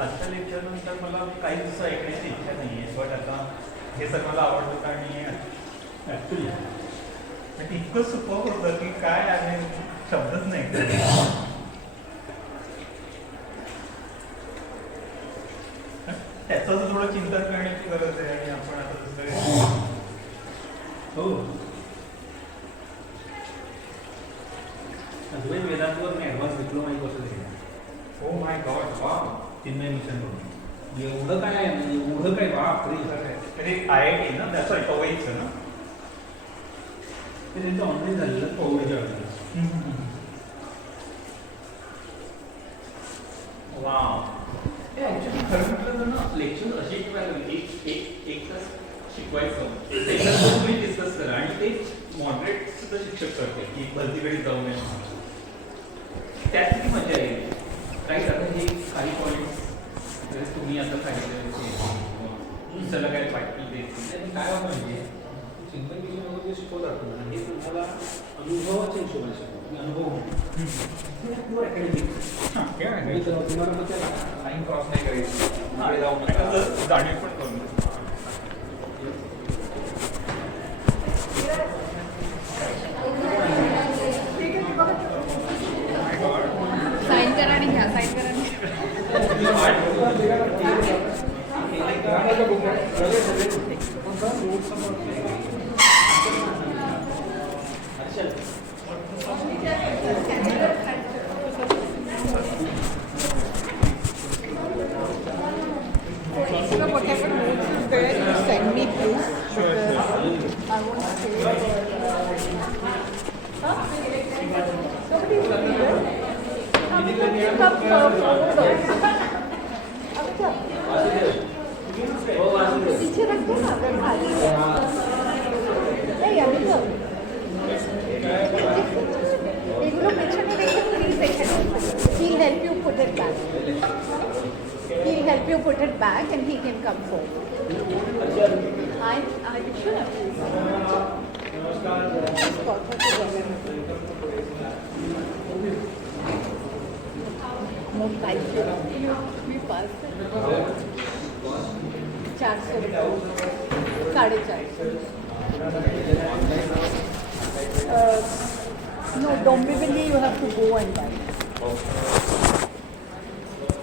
आजच्या लेक्चरनंतर मला काहीच ऐकण्याची इच्छा नाही आहे, बट आता हे सगळं मला आवडतं आणि ॲक्च्युली इतकं सुपर होतं की काय आहे शब्दच नाही. त्याचंच थोडं चिंतन करण्याची गरज आहे आणि आपण आता दुसरं हो अद्वैत वेदांतवर मी ॲडव्हान्स डिप्लोमा एक वर्ष दिला. हो माय गॉड वा चिन्मय मिशन करून एवढं काय आहे म्हणजे एवढं काय बाप रे. IIT ना त्याचं पवईचं ना ते त्यांचं ऑनलाईन झालेलं पवईच्या वेळेला. वा ॲक्च्युली खरं म्हटलं तर ना लेक्चर असे शिकवायला एक तास शिकवायचं त्याच्यात तुम्ही डिस्कस करा आणि ते मॉडरेट सुद्धा शिक्षक करते की भरती वेळी जाऊ नये. त्यात किती मजा येईल काही आता हे काही पॉईंट्स तुम्ही आता सांगितले त्याला काय प्रॅक्टिकल देतील त्यांनी काय म्हणजे चिंतन केल्यामध्ये जे शिकवतात हे तुम्हाला अनुभवाच्या हिशोबाने शिकवतात अनुभव प्युअर अकॅडमिक तुम्हाला मग लाईन क्रॉस नाही करायची जाऊन जाणीव पण करून साइन करा आणि घ्या साइन करा So whatever notes is there, you send me please. I want to say. Somebody will be there. पीछे रख दो ना अगर खाली नहीं अभी तो एगुलो पेছনে রেখে প্লিজ এখানে he'll help you put it back. He'll help you put it back and he can come forward. I should have. Most likely we passed. 400 450. No, Dombivli you have to go and buy.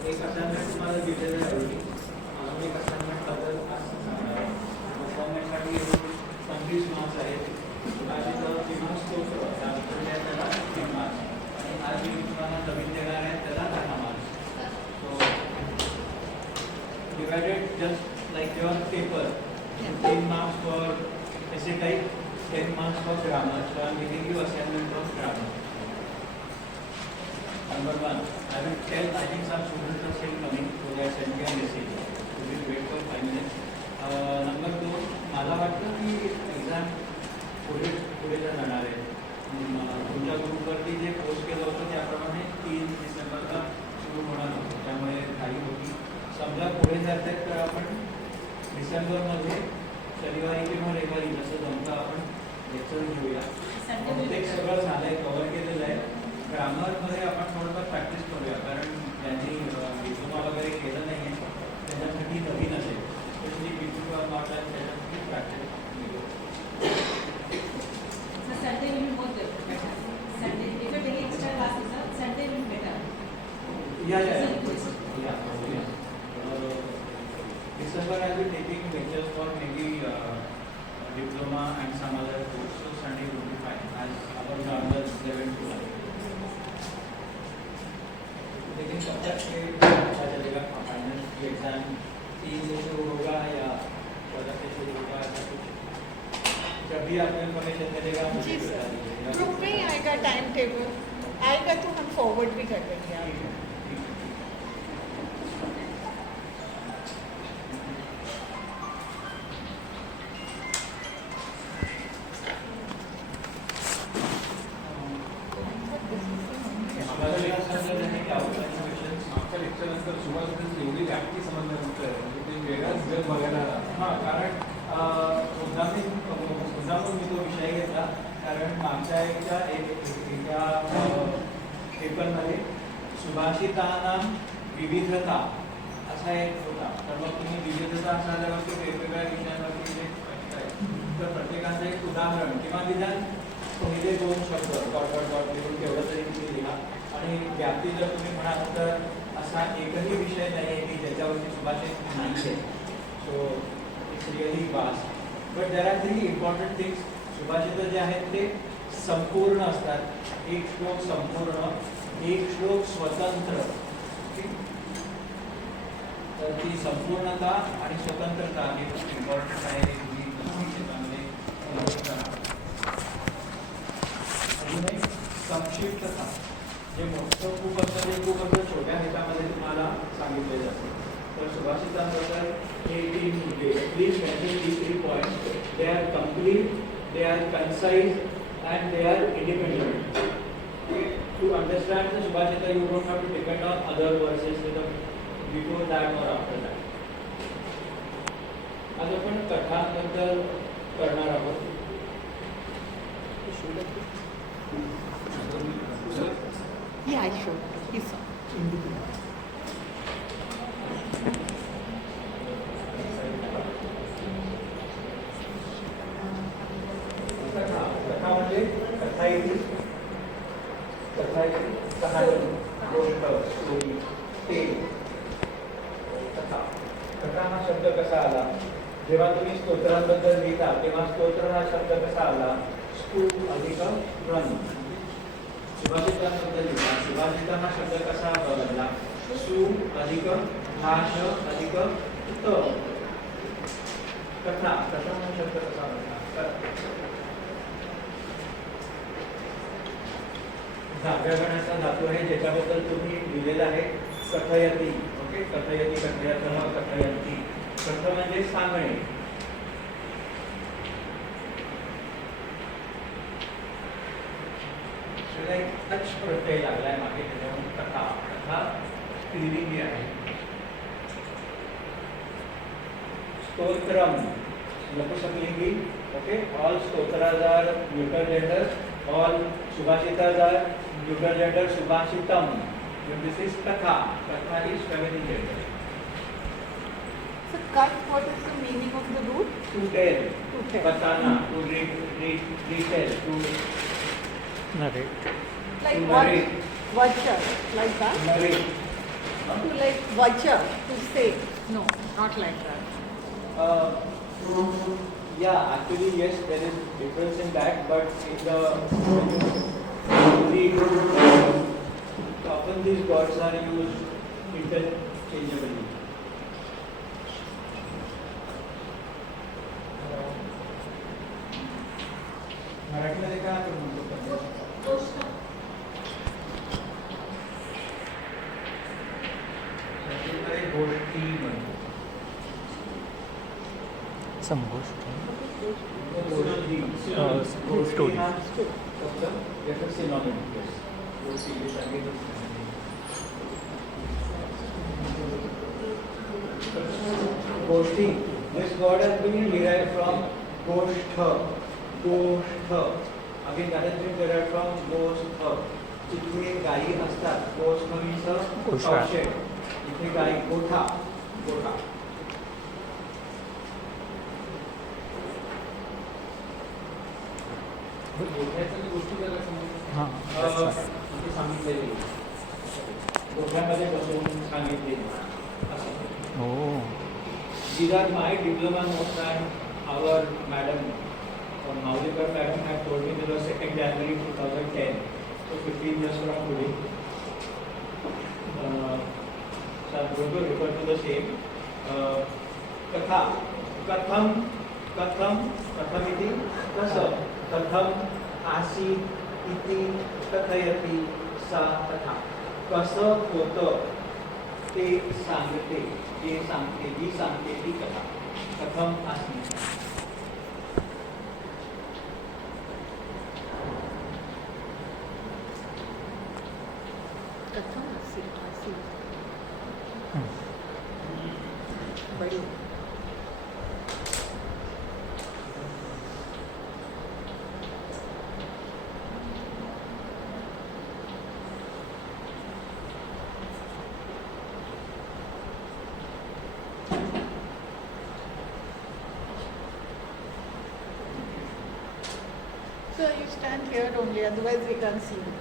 एक assignment तुम्हाला दिलेलं आहे एक assignment परफॉर्मन्ससाठी 25 marks आहेत आणि जर 3 marks तो त्याला 3 मार्क्स आणि आज मी तुम्हाला नवीन देणार आहे त्याला 10 marks so divided just like your paper 15 marks for ऐसे type 10 marks for grammar so I am giving you assignment of grammar. Number 1, I will tell, I think some students are still coming, so they are sending me a message. We will wait for 5 minutes. Number 2, मला वाटतं की exam पुढे जाणार आहे. तुमच्या ग्रुपवरती जे post केलं होतं त्याप्रमाणे 3 डिसेंबरला सुरू होणार होतं, त्यामुळे काही होती. समजा पुढे जात आहेत तर आपण डिसेंबरमध्ये शनिवारी किंवा रविवारी जसं जमतं आपण लेक्चर घेऊया. बहुतेक सगळं झालं आहे, कव्हर केलेलं आहे. ग्रामरमध्ये आपण थोडंफार प्रॅक्टिस करूया कारण ज्यांनी डिप्लोमा वगैरे केलं नाही आहे त्याच्यासाठी नवीन असेल स्पेशली पीपल नॉट आहे त्याच्यासाठी practice Sunday will be more better. Sunday if you take extra classes Sunday will be better. या December I will taking lectures for maybe diploma and some other course so Sunday will be fine आज आपण normal 7 to 9 लेकिन कब तक ये अच्छा चलेगा final की एग्जाम 3 से शुरू होगा या 14 से शुरू होगा ऐसा कुछ जब भी आपको इन्फॉर्मेशन मिलेगा मुझे बता दीजिएगा. ग्रुप में ही आएगा टाइम टेबल आएगा तो हम फॉरवर्ड भी कर देंगे आपको. एवढी व्याप्ती समजणार म्हणजे ते वेगळाच जग बघायला. हां कारण मुद्दाम मी तो विषय घेतला कारण मागच्या एका पेपरमध्ये सुभाषितानां विविधता असा एक होता. तर मग तुम्ही विविधता असल्यावरती वेगवेगळ्या विषयांवरती जे तर प्रत्येकाचं एक उदाहरण किंवा निदान पहिले 2 शब्द डॉट डॉट डॉट लिहून तेवढं तरी तुम्ही लिहा. आणि व्याप्ती जर तुम्ही म्हणाल तर असा एकही विषय नाही आहे की ज्याच्यावरती सुभाषित नाही आहे. So it's really vast. But there are 3 important things. सुभाषित जे आहेत ते संपूर्ण असतात. एक श्लोक संपूर्ण, एक श्लोक स्वतंत्र. तर ती संपूर्णता आणि स्वतंत्रता हे खूप इम्पॉर्टंट आहे. तुम्ही नक्कीच त्याच्यामध्ये नोट करा. अजून एक संक्षिप्तता, जे मोठं खूप असतं ते खूप असं छोट्या ह्याच्यामध्ये तुम्हाला सांगितले जाते. तर सुभाषितांबद्दल हे 3 मुद्दे. Please mention these 3 points. They are complete, they are concise and they are independent. To understand the Subhashita, you don't have to depend on other verses before that or after that. आज आपण कथांबद्दल करणार आहोत. Yeah, I should. He saw. कथा म्हणजे कथा येतील कहाणी गोष्ट स्टोरी ते कथा. कथा हा शब्द कसा आला? जेव्हा तुम्ही स्तोत्रांबद्दल लिहिता तेव्हा स्तोत्र हा शब्द कसा आला? स्तू अधिक रन. सुभाषितांबद्दल लिहिता सुभाषित हा शब्द कसा बदलला? सु अधिक भाष अधिक त. कथा हा शब्द कसा बदलला? व्याकरणाचा धातू आहे ज्याच्याबद्दल तुम्ही लिहिलेलं आहे कथयती. ओके, कथयती कथयतः कथयंती. कथ म्हणजे सांगणे. टच प्रत्यय लागलाय मागे त्याच्यामुळे कथा. कथा स्त्रीलिंगी आहे. स्तोत्रम नपुंसकलिंगी. Okay, all stotras are neutral gender. All subhashitas are neutral gender. Subhashitam. This is katha. Katha is feminine gender. So, cut, what is the meaning of the root? To tell. To tell. Katana. To retell. To narrate. Like to what? narrate. Vacha. Like that? Narrate. To like vacha. To say. No, not like that. Yeah, actually yes, there is difference in that, but in the often these words are used interchangeably. मराठीमध्ये काय आपण म्हणतो? गोष्टी म्हणतो. संगोष्ठी. Story. गोष्टी. This word has been derived from goshtha. Goshtha. Again, that has been derived from goshtha. जिथे गायी असतात, गोष्ठ means cowshed. इथे गायी गोठा. गोठा. सांगितलेली गोठ्यामध्ये बसवून सांगितले. These are my diploma notes and our madam, Maulikar madam had told me this was 2nd January 2010, so 15 years from today. So I'm going to refer to the same. Katha. Katham. Katham. Kathamiti. Kasa. Katham. Asi. Iti. Kathayati. Sa. Katha. कसं होतं ते सांगते. जे सांगते जी सांगते ती कथा. कथम आसी. कथम आसी. आसी. बड़ी. Sir, you stand here only, otherwise we can't see you.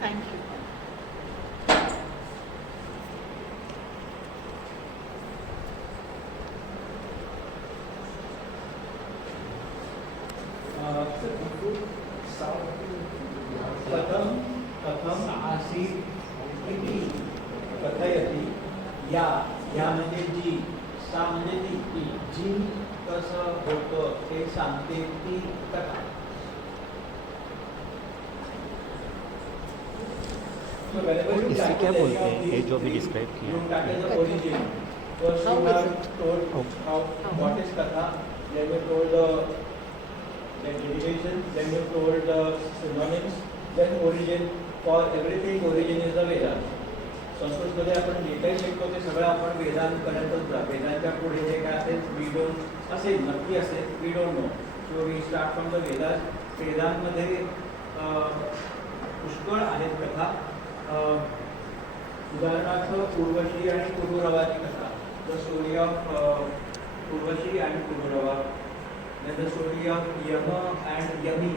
Thank you. कथम आसीत इति कथयति या म्हणजे जी सा म्हणजे ती जी कसं होतं ते सांगते ती कथा. इससे क्या बोलते हैं ये जो अभी डिस्क्राइब किया? Origin first How you is have it? told Okay. what is katha, then you told the derivation, then you told the synonyms, then origin. For everything origin is the Vedas. संस्कृतमध्ये आपण जे काही शिकतो ते सगळं आपण वेदांपर्यंतच जा. वेदांच्या पुढे जे काय असेल वी डोंट असेल, नक्की असेल, we don't know. So we start from the Vedas. वेदांमध्ये पुष्कळ आहेत कथा. उदाहरणार्थ उर्वशी आणि पुरुरवाची कथा. द स्टोरी ऑफ उर्वशी आणि Pururava. then the story of Yama and Yami.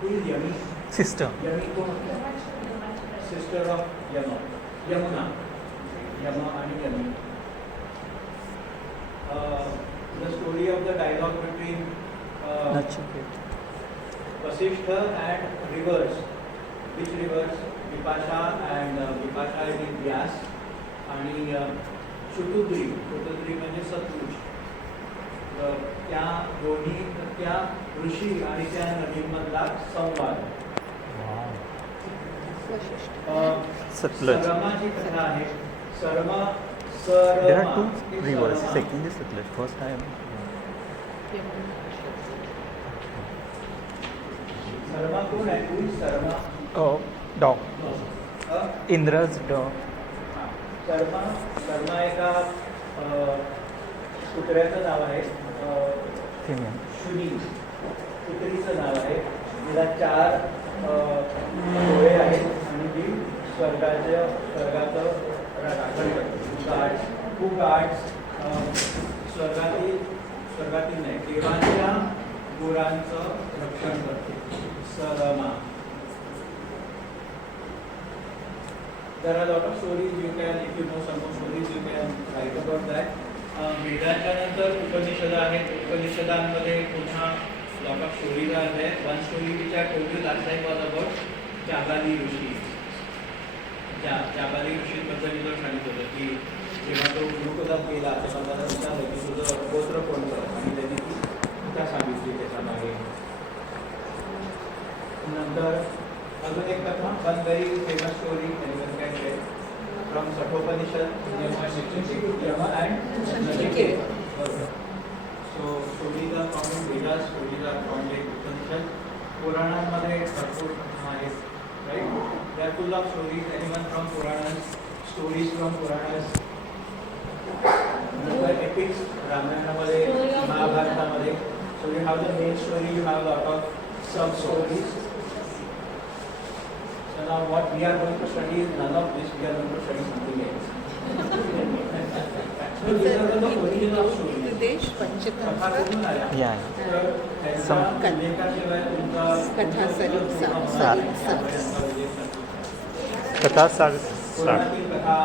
Who is Yami? Sister. Yami कोण? Sister of Yama. Yamuna. Yama and Yami. The story of the dialogue between Vasishtha and rivers. Which rivers? Vipasha and Vipasha is Vyas आणि Shutudri. Shutudri म्हणजे सतलुज. त्या दोन्ही त्या ऋषी आणि त्या नदीमधला संवाद. सतलज. सरमाची कथा आहे. Sarma There are two rivers. Second is Sutlej. First I am. Sarma कोण आहे? Who is Sarma? Oh, dog. Indra's dog. Sharma एका कुत्र्याचं नाव आहे. Female. शुनी कुत्रीचं नाव आहे. तिला 4 डोळे आहेत आणि ती स्वर्गाचं राखण करते. खूप गार्ड्स स्वर्गातील नाही, देवांच्या गुरांचं रक्षण करते. Sarma. There are a lot of stories you can, if you know some more stories, you can write about that. वेदांच्या नंतर उपनिषद आहेत. उपनिषदांमध्ये पुन्हा lot of stories are there. One story which I told you last time was about Jabali ऋषी. जाबाली ऋषीबद्दल मी सांगितलं होतं की जेव्हा तो गुरुकुलात गेला तेव्हा त्याला विचारलं की तुझं गोत्र कोणतं, आणि त्यांनी ती कथा सांगितली त्याच्यामागे. नंतर अजून एक कथा, one very famous story from Kathopanishad, Yama and Nachiketa. So stories are from Vedas, stories are from Upanishad. पुराणांमध्ये भरपूर आहेत, right. They are full of stories. Anyone from Puranas, stories from Puranas. नंतर एपिक्स, रामायणामध्ये, महाभारतामध्ये. So you have the main story, you have lot of sub stories. So now what we are going to study is none of this. We are going to study something else. So these are the origin of stories. देश पंचतंत्र कथा कुठून आल्या? Yeah. तर त्यांच्या उल्लेखाशिवाय तुमचा कथा सरित्सा. कथा साग. पुराणातील कथा,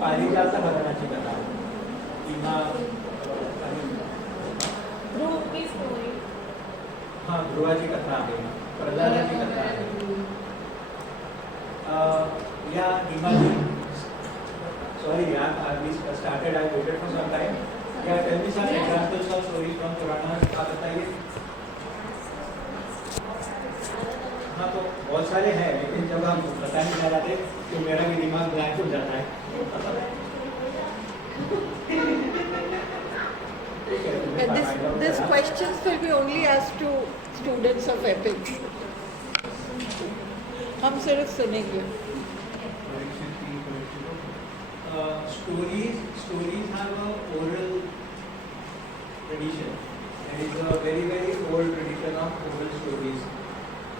पारिजात हरणाची कथा किंवा ध्रुवाची कथा आहे, प्रल्हादाची कथा आहे. या Himalaya, sorry we started, I waited for some time. Yeah, tell me some examples of stories from Purana. आप बताइए. हाँ, तो बहुत सारे हैं, लेकिन जब हम बताने जा रहे थे तो मेरा भी दिमाग ब्लैंक हो जाता है. This questions will be only asked to students of epics. हम सिर्फ सुनेंगे. Stories have a oral tradition. There is a very very old tradition of oral stories.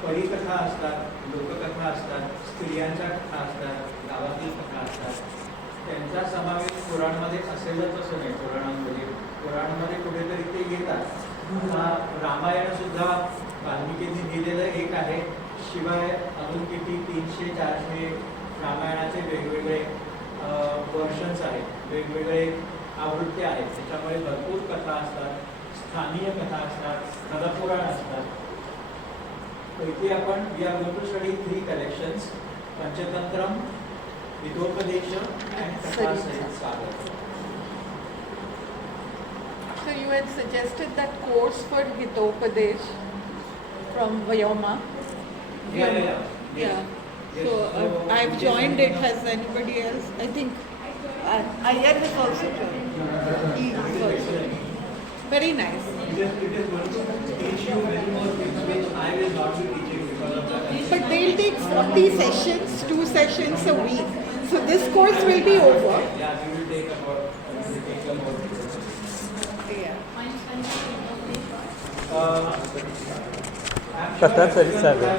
परिकथा असतात, लोककथा असतात, स्त्रियांच्या कथा असतात, गावातील कथा असतात. त्यांचा समावेश पुराणमध्ये असेलच असं नाही. पुराणांमध्ये कुठेतरी ते येतात, रामायण सुद्धा वाल्मिकींनी लिहिलेलं एक आहे. शिवाय अजून किती 300-400 रामायणाचे वेगवेगळे वर्षन्स आहेत, वेगवेगळे आवृत्त्या आहेत. त्याच्यामुळे भरपूर कथा असतात, स्थानीय कथा असतात, कथापुराण असतात. पैकी आपण we are going to study 3 collections, Panchatantram, Hitopadesha and Katha Sarit Sagar. So you had suggested that course for Hitopadesh from Vyoma. Yeah. Yeah. Yes. So I've joined it. Has anybody else? I think Iyer has also joined. He is also. Very nice. It is going to teach you many more things which I will not be teaching because of that. But they'll take 40 sessions, 2 sessions a week. So this course will be over. Yeah, we will take about Yeah. कथा सहित सागर.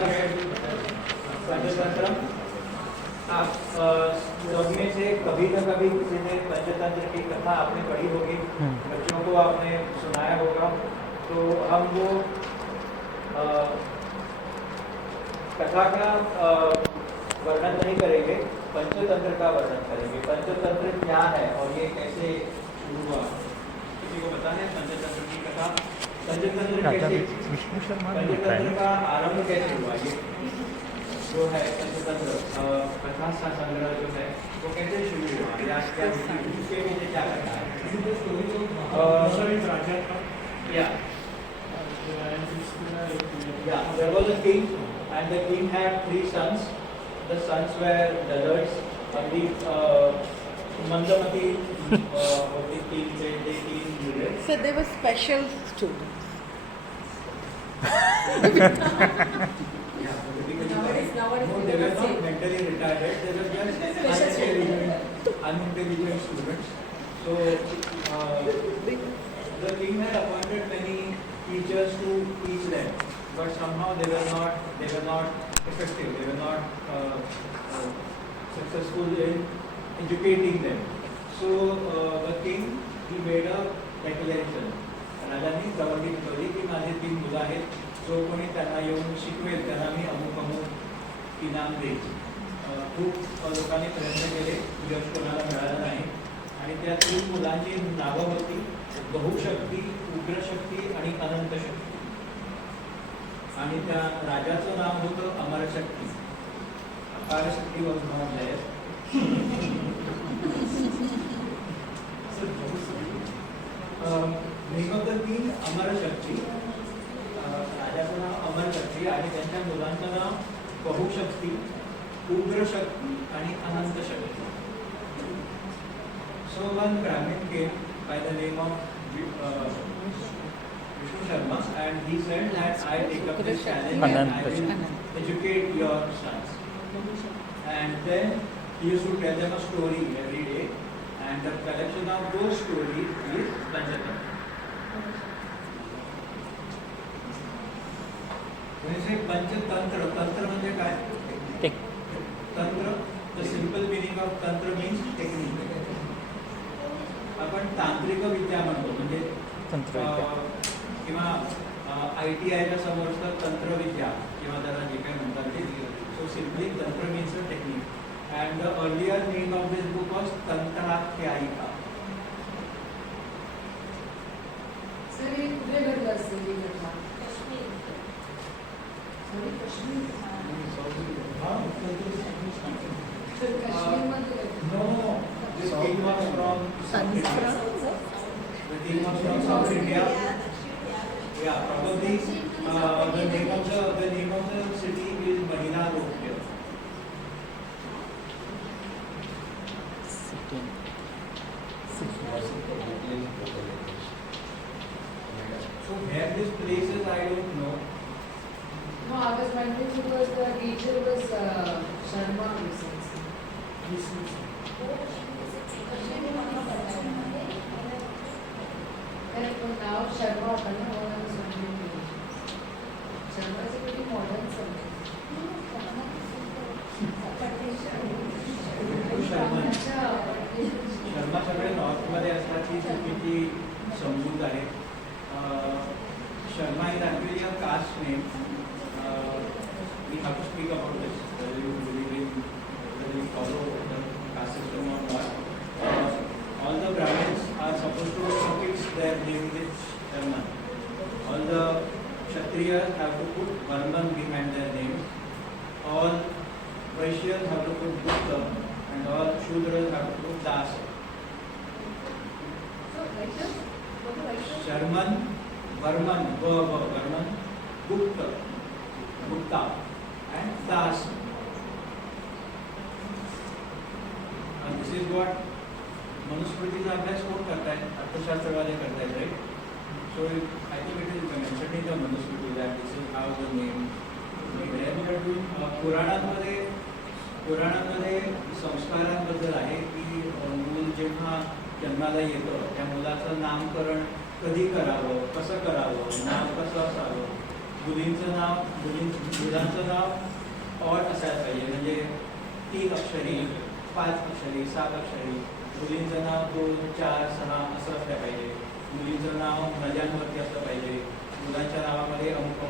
पंचतंत्र आप सब में से कभी न कभी किसी ने पंचतंत्र की कथा आपने पढ़ी होगी, बच्चों को आपने सुनाया होगा. तो हम वो कथा का वर्णन नहीं करेंगे, पंचतंत्र का वर्णन करेंगे. पंचतंत्र क्या है और ये कैसे शुरू हुआ, किसी को पता है पंचतंत्र की कथा? पंचतंत्र राजा कैसे, विष्णु शर्मा ने पंचतंत्र बताया. का आरंभ कैसे हुआ, ये जो है पंचतंत्र कथा सा संग्रह जो है वो कैसे शुरू हुआ, या क्या उसके पीछे क्या करना है? Yeah, there was a king and the king had 3 sons. The sons were dullards. Only Mandamati of the king, they king needed. So they were special students. Nowadays No, they were not mentally retarded. They were just unintelligent students. So the king had appointed many teachers to teach them, but somehow they were not effective. They were not successful in educating them. So the king, he made a declaration. राजांनी प्रबंधी ठेवली की माझे 3 मुलं आहेत, जो कोणी त्यांना येऊन शिकवेल त्यांना मी अमुक अमुक इनाम देईल. खूप लोकांनी प्रयत्न केले, यश कोणाला मिळालं नाही. आणि त्या 3 मुलांची नावं होती बहुशक्ती, उग्रशक्ती आणि अनंत शक्ती. आणि त्या राजाचं नाव होतं अमरशक्ती. अपार शक्ती was not there. Name of the king Amarshakti. राजाचं नाव अमरशक्ती आणि त्यांच्या मुलांचं नाव बहुशक्ती, उग्रशक्ती आणि अनंत शक्ती. So one Brahmin came by the name of Vishnu Sharma, and he said that I take up this challenge and I will educate your sons. And then he used to tell them a story every day, and the collection of those stories is Panchatantra. When you say Panchatantra, tantra म्हणजे काय? तंत्र, the simple meaning of tantra means technique. आपण तांत्रिक विद्या म्हणतो, म्हणजे किंवा ITIच्या समोर असतं तंत्रविद्या किंवा त्याला जे काही म्हणतात ते. So simply tantra means a technique. And the earlier name of this book was Tantrakhyayika. No, this king was from South India. The king was from South India. Yeah, probably the name of the city is Manila Lokya. So where this place is, I don't know. No, I was wondering because the teacher was Sharma and now Sharma opened the whole I was wondering. Sharma is a pretty modern subject. Sharma सगळे नॉर्थमध्ये असतात ही चुकीची समजूत आहे. Sharma is actually a caste name. We have to speak about this, whether you believe in, whether you follow the caste system or not. All the Brahmins are supposed to suffix their name with Sharma. All the Kshatriyas have to put Varman behind their name. All Vaishyas have to put Gupta, and all Shudras have to put Das. Sharman, Varman, Varman, Gupta, and Das. And this is what मनुस्मृतीचा अभ्यास कोण करतायत? अर्थशास्त्रवाले करतायत, right? So I think it is mentioned in the Manusmriti that this is how the name. पुराणांमध्ये संस्कारांबद्दल आहे की मूल जेव्हा जन्माला येतं त्या मुलाचं नामकरण कधी करावं, कसं करावं, नाव कसं असावं, मुलांचं नाव ऑड असायला पाहिजे, म्हणजे 3 अक्षरी, 5 अक्षरी, 7 अक्षरी. मुलींचं नाव 2, 4, 6 असं असलं पाहिजे. मुलींचं नाव नद्यांवरती असलं पाहिजे. मुलांच्या नावामध्ये अमुक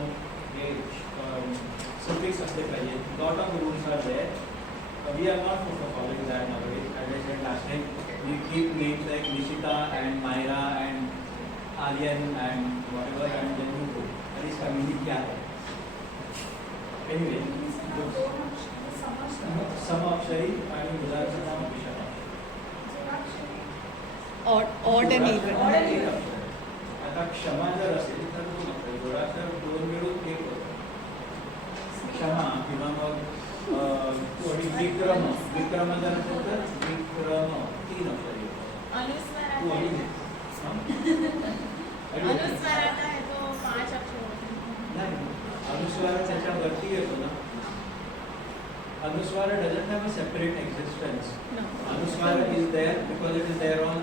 हे सफिक्स असले पाहिजे. Lot of rules are there. We are not following that nowadays. As I said last time, we keep names like Nishita and Myra and Aryan and whatever, and then you go. That is community क्या है? Anyway, समाक्षरी आणि मुलाचं नाव Vishakha. Odd and even. आता क्षमा जर असेल तर 2 अक्षर, जोडाक्षर 2 मिळून 1 होतं. क्षमा किंवा मग विक्रम जर असेल तर विक्रम 3 अक्षर येतो. नाही, अनुस्वार त्याच्यावरती येतो ना. अनुस्वार doesn't have a separate existence. No. Anuswara is there because it is there on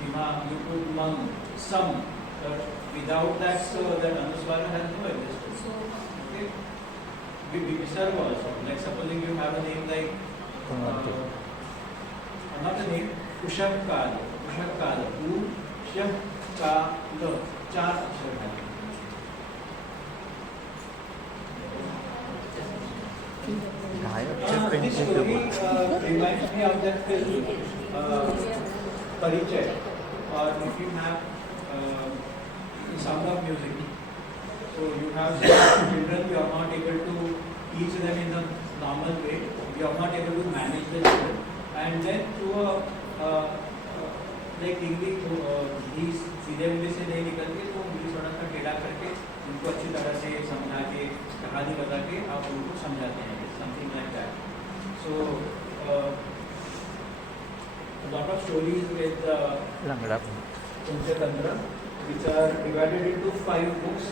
किंवा you put mang, some. Without that, that Anuswara has no existence. Okay? Visarga also. Like supposing you have a name like, not a name, Ushakal. U-Shak-Ka-L. 4 अक्षर है. This story reminds me of that film, Parichay, or if you have Sound of Music. So you have some children, you are not able to teach them in a normal way, you are not able to manage the children, and then through a like English, सीधे उंगली से नहीं निकलती, तो उंगली थोड़ा सा टेढ़ा करके उनको अच्छी तरह से समझा के, कहानी बता के आप उनको समझाते हैं, something like that. So a lot of stories with Panchatantra, which are divided into 5 books.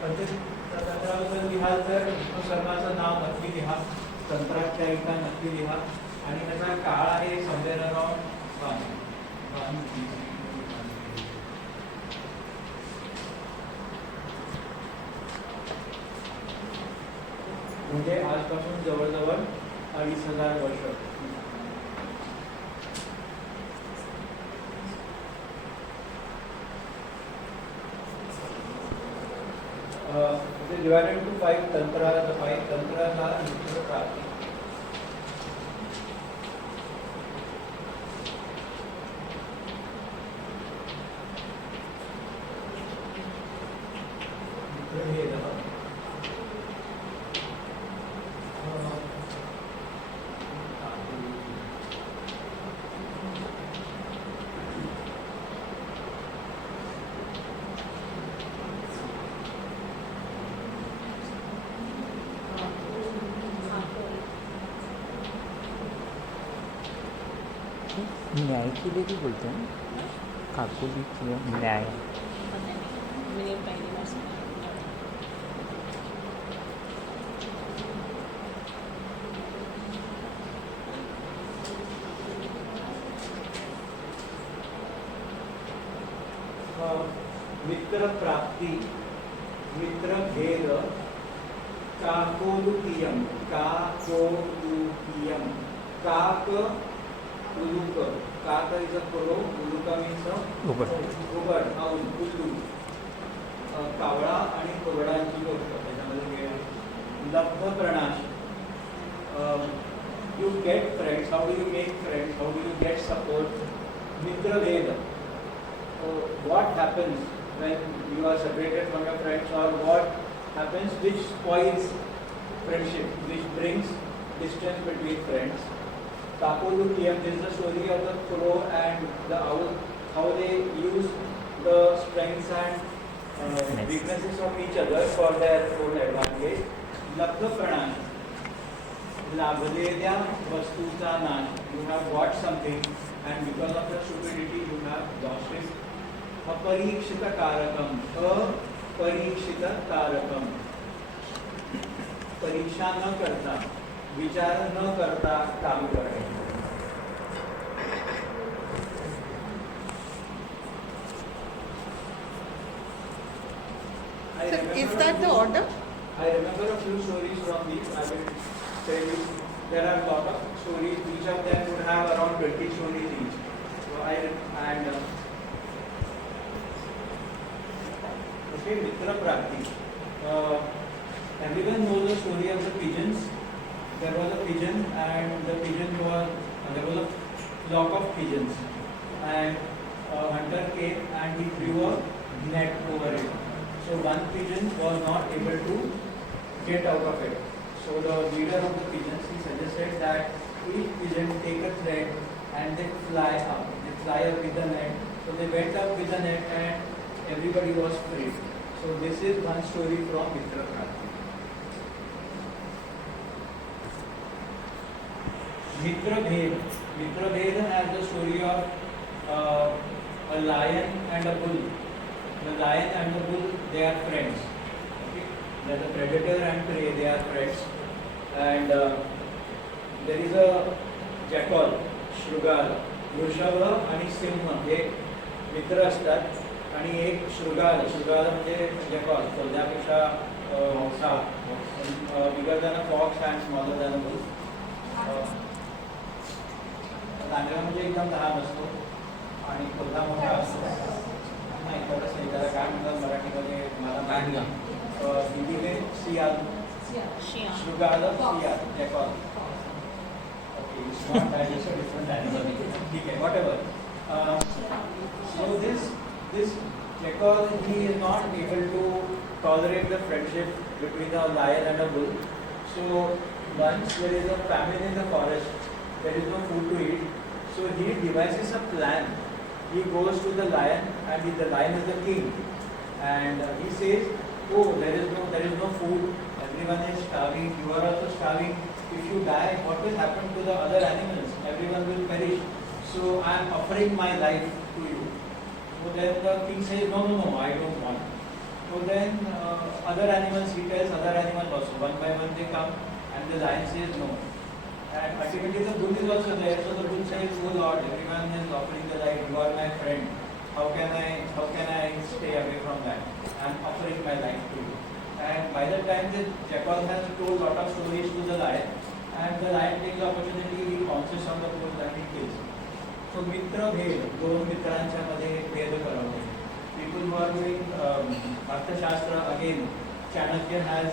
पंचतंत्राबद्दल लिहाल तर शर्माचं नाव नक्की लिहा, तंत्राख्यायिका नक्की लिहा, आणि त्याचा काळ आहे समवेअर अराउंड 1. म्हणजे आजपासून जवळजवळ 2,500 वर्ष. divided into 5 tantras. The 5 tantras are Mitra Prapti. न्याय के लिए भी बोलते हैं काकुली किया न्याय. मित्र प्राप्ति, मित्र भेद, काकोलुकीयम, काकोलुकीयम, काक Uluk Kaka is a crow, Uluka means a Ubad. ubad, owl, ullu. कावळा आणि कोरडांची गोष्ट त्याच्यामध्ये लब्ध प्रणाश. You get friends. How do you make friends? How do you get support? Mitra Veda. What happens when you are separated from your friends, or what happens which spoils friendship, which brings distance between friends? Kapolukiyam, this is the story of the crow and the owl, how they use the strengths and weaknesses of each other for their own advantage. Labdha pranash. लाभलेल्या वस्तूचा नाश. You have bought something and because of your stupidity you have lost it. अपरीक्षित कारकम. अपरीक्षित कारकम. परीक्षा न करता, विचार न करता काम करणे. So is that the order? I remember a few stories from these. I will tell you. There are a lot of stories. Each of them would have around 20 stories each. So okay, Mitra Prapti. Everyone knows the story of the pigeons. There was a pigeon, and the pigeon there was a flock of pigeons, and a hunter came and he threw a net over it. So one pigeon was not able to get out of it. So the leader of the pigeons, he suggested that each pigeon take a thread and they fly up. They fly up with the net. So they went up with the net and everybody was free. So this is one story from Mitra Prapti. Mitra Bhed. Mitra Bhed has the story of a lion and a bull. The lion and the bull, they are friends. Okay? They are the predator and prey, they are friends. And there is a jackal, Shrugal, Vrishabha आणि सिंह हे मित्र असतात आणि एक शृगाल म्हणजे jackal, so त्यापेक्षा bigger than a fox and smaller than a bull. लांडगा म्हणजे एकदम लहान असतो आणि कोल्हा मोठा असतो. नाही खरंच नाही, त्याला काय म्हणतात मराठीमध्ये मला लांडगा. हिंदीमध्ये सियाल, शृगाल, सियाल, जॅकॉल. Okay, it's not that, it's a different animal. ठीक आहे, whatever. So this jackal, he is not able to tolerate the friendship between a lion and a bull. So once there is a famine in the forest, there is no food to eat. So he devises a plan. He goes to the lion, and the lion is the king, and he says, "Oh, there is no food. Everyone is starving. You are also starving. If you die, what will happen to the other animals? Everyone will perish. So I am offering my life to you." So then the king says, "No, I don't want." So then other animals, he tells other animals also. One by one they come, and the lion says no. And ultimately the bull is also there. So the bull says, "Oh Lord, everyone is offering the life. You are my friend. How can I stay away from that? I am offering my life to you." And by the time the jackal has told lot of stories to the lion, and the lion takes the opportunity, he pounces on the bull and he kills. So Mitra Bhed, दोन मित्रांच्या मध्ये भेद करवणे. People who are doing Arthashastra, again, Chanakya has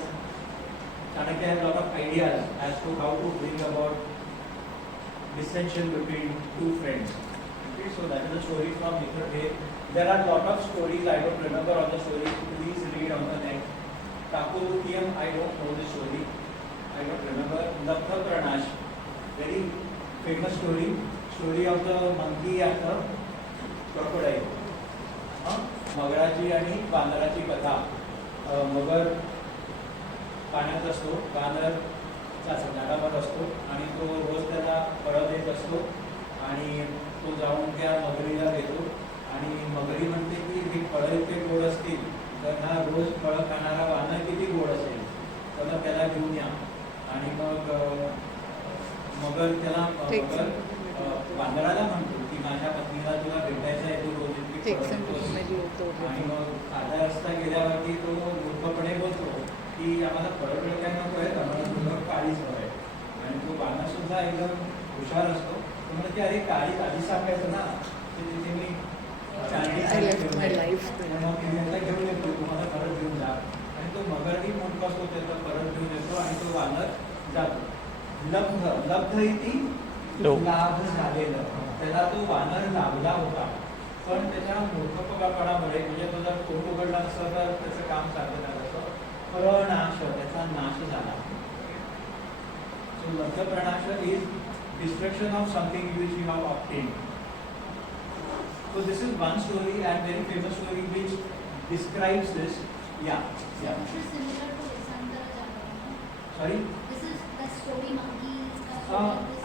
a lot of ideas as to how to bring about dissension between two friends. Okay, so that is the story from Mitra Bhed. There are a lot of stories. I don't remember all the stories. Please read on the net. Kapolukiyam, I don't know the story. I don't remember. Labdha Pranash, very famous story. Story of the monkey and the crocodile. मगराची आणि बांदराची कथा. मगर पाण्यात असतो, बांदर झाडावर असतो आणि तो रोज त्याला फळं देत असतो आणि तो जाऊन त्या मगरीला देतो आणि मगरी म्हणते की ही फळं इतके गोड असतील तर हा रोज फळं खाणारा वानर किती गोड असेल, तर त्याला घेऊन या. आणि मग मगर वानराला म्हणतो की माझ्या पत्नीला तुला भेटायचं आहे, तू रोज इतकी फळं देतोस. आणि मग आधा रस्ता गेल्यावरती तो मूर्खपणे बोलतो की आम्हाला फळं काय नको आहेत, आम्हाला तुला काळीच हवं आहे. आणि तो वानर सुद्धा एकदम हुशार असतो म्हणजे ते अरे काळी आधी सांगायचं ना ते तिथे मी चांदी I left घेऊन my आहे. life आणि मग मी म्हटलं घेऊन येतो तुम्हाला परत घेऊन जा आणि तो मगरही मोठा असतो त्याचा परत घेऊन येतो आणि तो वानर जातो लब्ध इति लाभ झालेलं त्याला तो वानर लाभला होता पण त्याच्या मूर्खपणामुळे म्हणजे तो जर तोंड उघडला असतं तर त्याचं काम चाललं झालं असतं प्रनाश त्याचा नाश झाला so Labdhapranasha is destruction of something which you have obtained. So this is one story and very famous story which describes this. Yeah. This is similar to Alexander Jagana. Sorry. This is the story monkeys.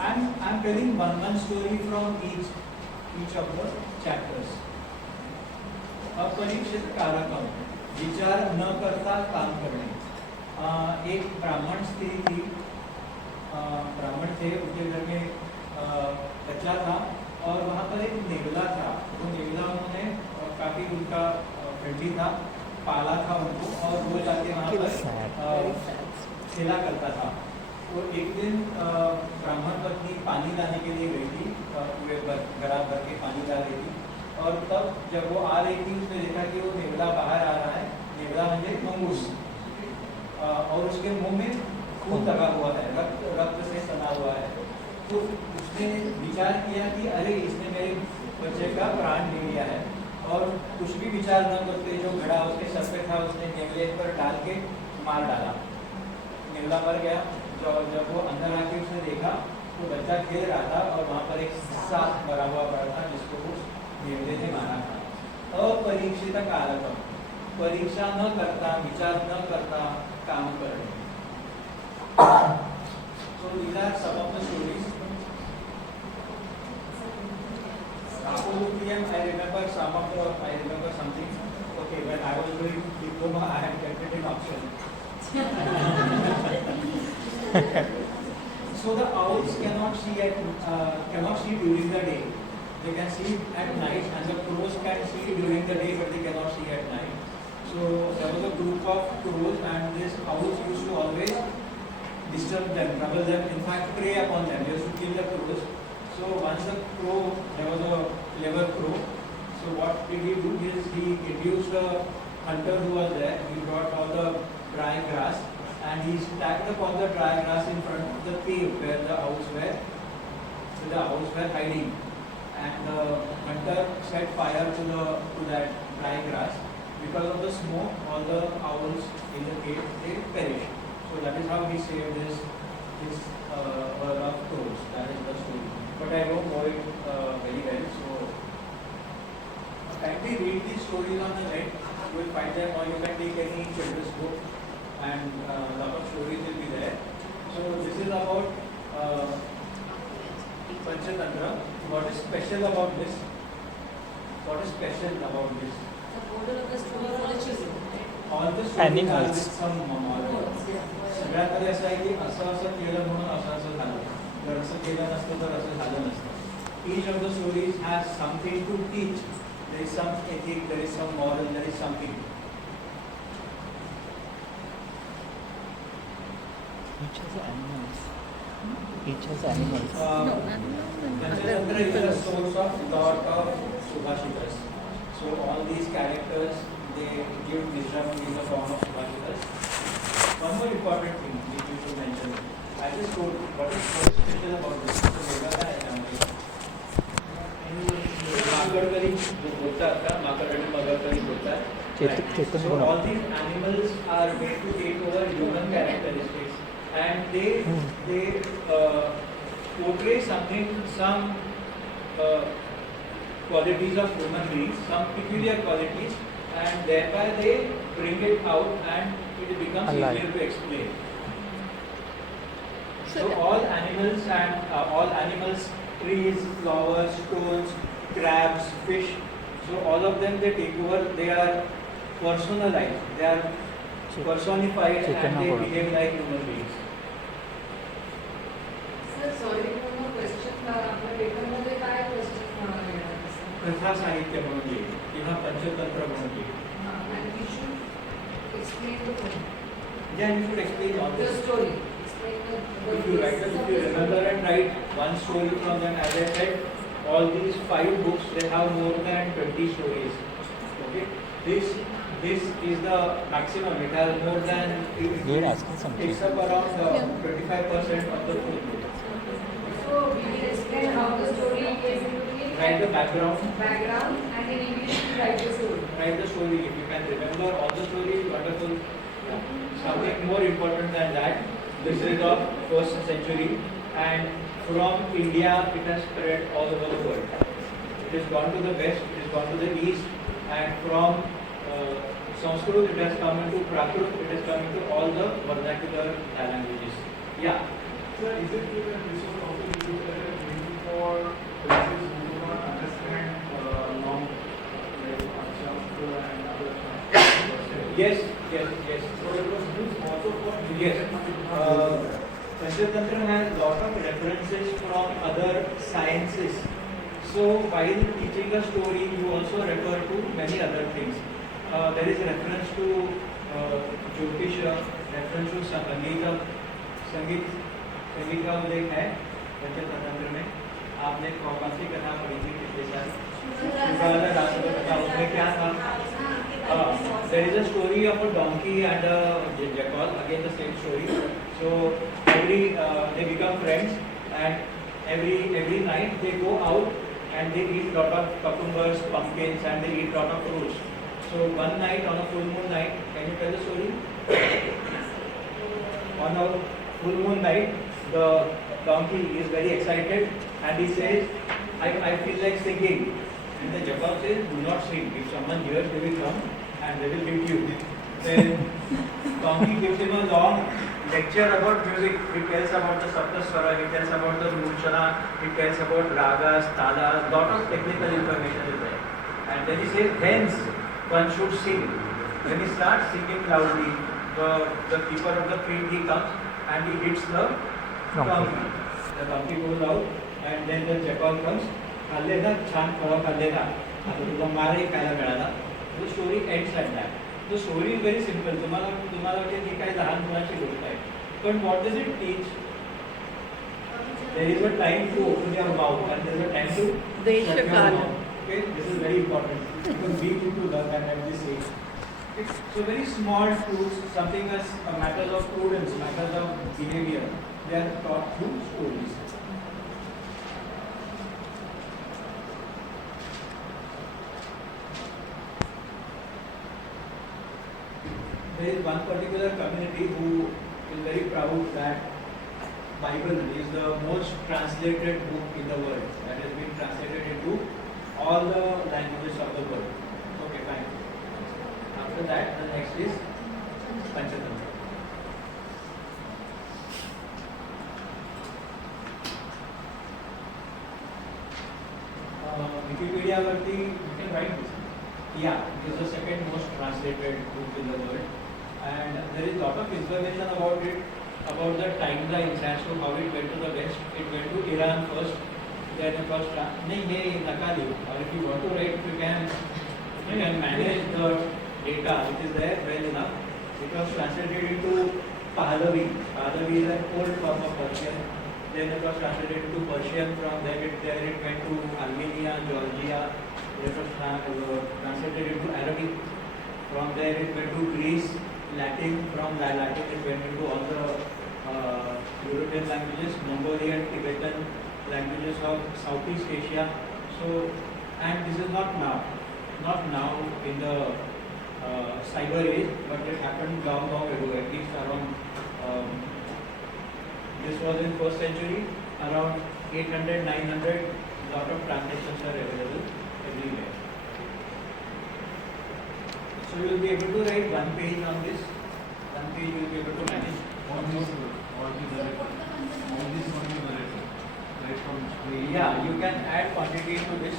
I'm telling one story from each of the chapters. अपरीक्षित कारकम विचार न करता काम करणे. एक ब्राह्मण स्त्री थी ब्राह्मण थे उनके घर में बच्चा था और वहाँ पर एक नेवला था वो नेवला उन्होंने काफ़ी उनका फ्रेंडली था पाला था उनको और वो जाके वहाँ पर खेला करता था. तो एक दिन ब्राह्मण पत्नी पानी लाने के लिए गई थी कुएं गड़ा भर के पानी ला रही थी और तब जब वो आ रही थी उसने देखा कि वो नेवला बाहर आ रहा है. नेवला म्हणजे मंगूस और उसके मुंह में खून लगा हुआ है रक्त से सना हुआ है. तो उसने विचार किया कि अरे इसने मेरे बच्चे का प्राण ले लिया है और कुछ भी विचार न करते जो घड़ा उसके सर पे था उसने नेवले पर डाल के मार डाला. नेवला मर गया. जब वो अंदर आके उसने देखा तो बच्चा खेल रहा था और वहाँ पर एक सांप मरा हुआ पड़ा था जिसको उस नेवले ने मारा था. अपरीक्षित कारकम परीक्षा न करता विचार न करता काम करणे. So these are some of the stories. Apollopium, I remember some of the, I remember something. Okay, when I was doing diploma, I had kept it in option. So the owls cannot see during the day. They can see at night, and the crows can see during the day, but they cannot see at night. So there was a group of crows, and these owls used to always disturb them, trouble them, in fact prey upon them. They used to kill the crows. So once the crow, there was a clever crow. So what did he do is he induced a hunter who was there. He brought all the dry grass and he stacked upon the dry grass in front of the cave where the owls were hiding. And the hunter set fire to that dry grass. Because of the smoke, all the owls in the cave they perished. So that is how he saved this herd of crows. That is the story. But I don't know it very well. So kindly read these stories on the net. You will find them, or you can take any children's book, and a lot of stories will be there. So this is about Panchatantra. What is special about this? What is special about this? The model of the story for the children. All the stories Animals. are with some moral. सगळ्यामध्ये असं आहे की असं केलं म्हणून असं झालं. जर असं केलं नसतं तर असं झालं नसतं. Each of the stories has something to teach. There is some ethic, there is some moral, there is something. Each has animals. Each has animals. Panchatantra is a source of thought of Subhashitas. So all these characters, they give wisdom in the form of Subhashitas. One more important thing which you should mention. I just told you what is special about this. माकड़करी बोलतात का माकड़ मगरकरी बोलतात. चेतन So all these animals are made to take over human characteristics, and they portray some qualities of human beings, some peculiar qualities, and thereby they bring it out and it becomes easier to explain. So all animals, trees, flowers, stones, crabs, fish, so all of them they take over, they are personalized, they are personified and they behave like human beings. Sir, sorry for my question. आपल्या पेपरमध्ये काय question येणार? कथा साहित्य म्हणून येईल किंवा पंचतंत्र म्हणून येईल. And we should explain the point. Yeah, you should explain all The this. story. If you write them, if you remember and write one story from them, as I said, all these 5 books, they have more than 20 stories. Okay, this is the maximum. It has more than They are asking something. takes up around 25% of the full book. So we will explain how the story came into being. Write the background. And in English we write the story. Write the story. If you can remember all the stories, wonderful. Something more important than that. This is of 1st century, and from India it has spread all over the world. It has gone to the west, it has gone to the east, and from Sanskrit it has come into Prakrit, it has come into all the vernacular languages. Yeah. Sir, is it true that this was also used as a training for places who do not understand long, like Shastra and other Shastras? Yes. So it was used also for Yes. Panchatantra has lot of references from other sciences. So while teaching a story, you also refer to many other things. There is reference to Jyotisha, reference to संगीत का उल्लेख है पंचतंत्र में. आपने कौन सी कथा पढ़ी थी पिछले साल? उसमें क्या था? There is a story of a donkey and a jackal, again the same story. So they become friends, and every night they go out and they eat lot of cucumbers, pumpkins, and they eat lot of fruits. So one night, on a full moon night, can you tell the story? On a full moon night, the donkey is very excited and he says, I feel like singing. And the jackal says, do not sing. If someone hears, they will come and they will hit you. Then donkey gives him a long lecture about music. He tells about the Saptaswara, he tells about the Murchana, he tells about ragas, talas, lot of technical information is there. And then he says, hence one should sing. When he starts singing loudly, the keeper of the field, he comes and he hits the donkey. The donkey goes out and then the jackal comes. खाल्लेला छान फळ खाल्लेला आता तुला मारही खायला मिळाला. The story ends like that. The story is very simple. तुम्हाला वाटेल की काय लहान मुलाची गोष्ट आहे. But what does it teach? There is a time to open your mouth and there is a time to shut your mouth. Okay, this is very important because we need to learn that at this age. Okay? So very small truths, something as matters of prudence, matters of behavior, they are taught through stories. There is one particular community who is very proud that Bible is the most translated book in the world, that has been translated into all the languages of the world. Okay, fine. After that, the next is Panchatantra. Wikipedia varti you can write this. Yeah, it is the second most translated book in the world, and there is a lot of information about it, about the timelines as to how it went to the west. It went to Iran first, then it was nahi ye nakali. Or if you want to write, you can manage the data. It is there well enough. It was translated into Pahlavi. Pahlavi is an old form of Persian. Then it was translated into Persian. From there it went to Armenia, Georgia. It was translated into Arabic. From there it went to Greece, Latin. From Latin it went into all the European languages, Mongolian, Tibetan languages of Southeast Asia. So, and this is not now in the cyber age, but it happened long ago, at least around, this was in 1st century, around 800, 900, lot of translations are available everywhere. So you will be able to write one page on this. One page you will be able to manage. Yeah, you can add quantity to this.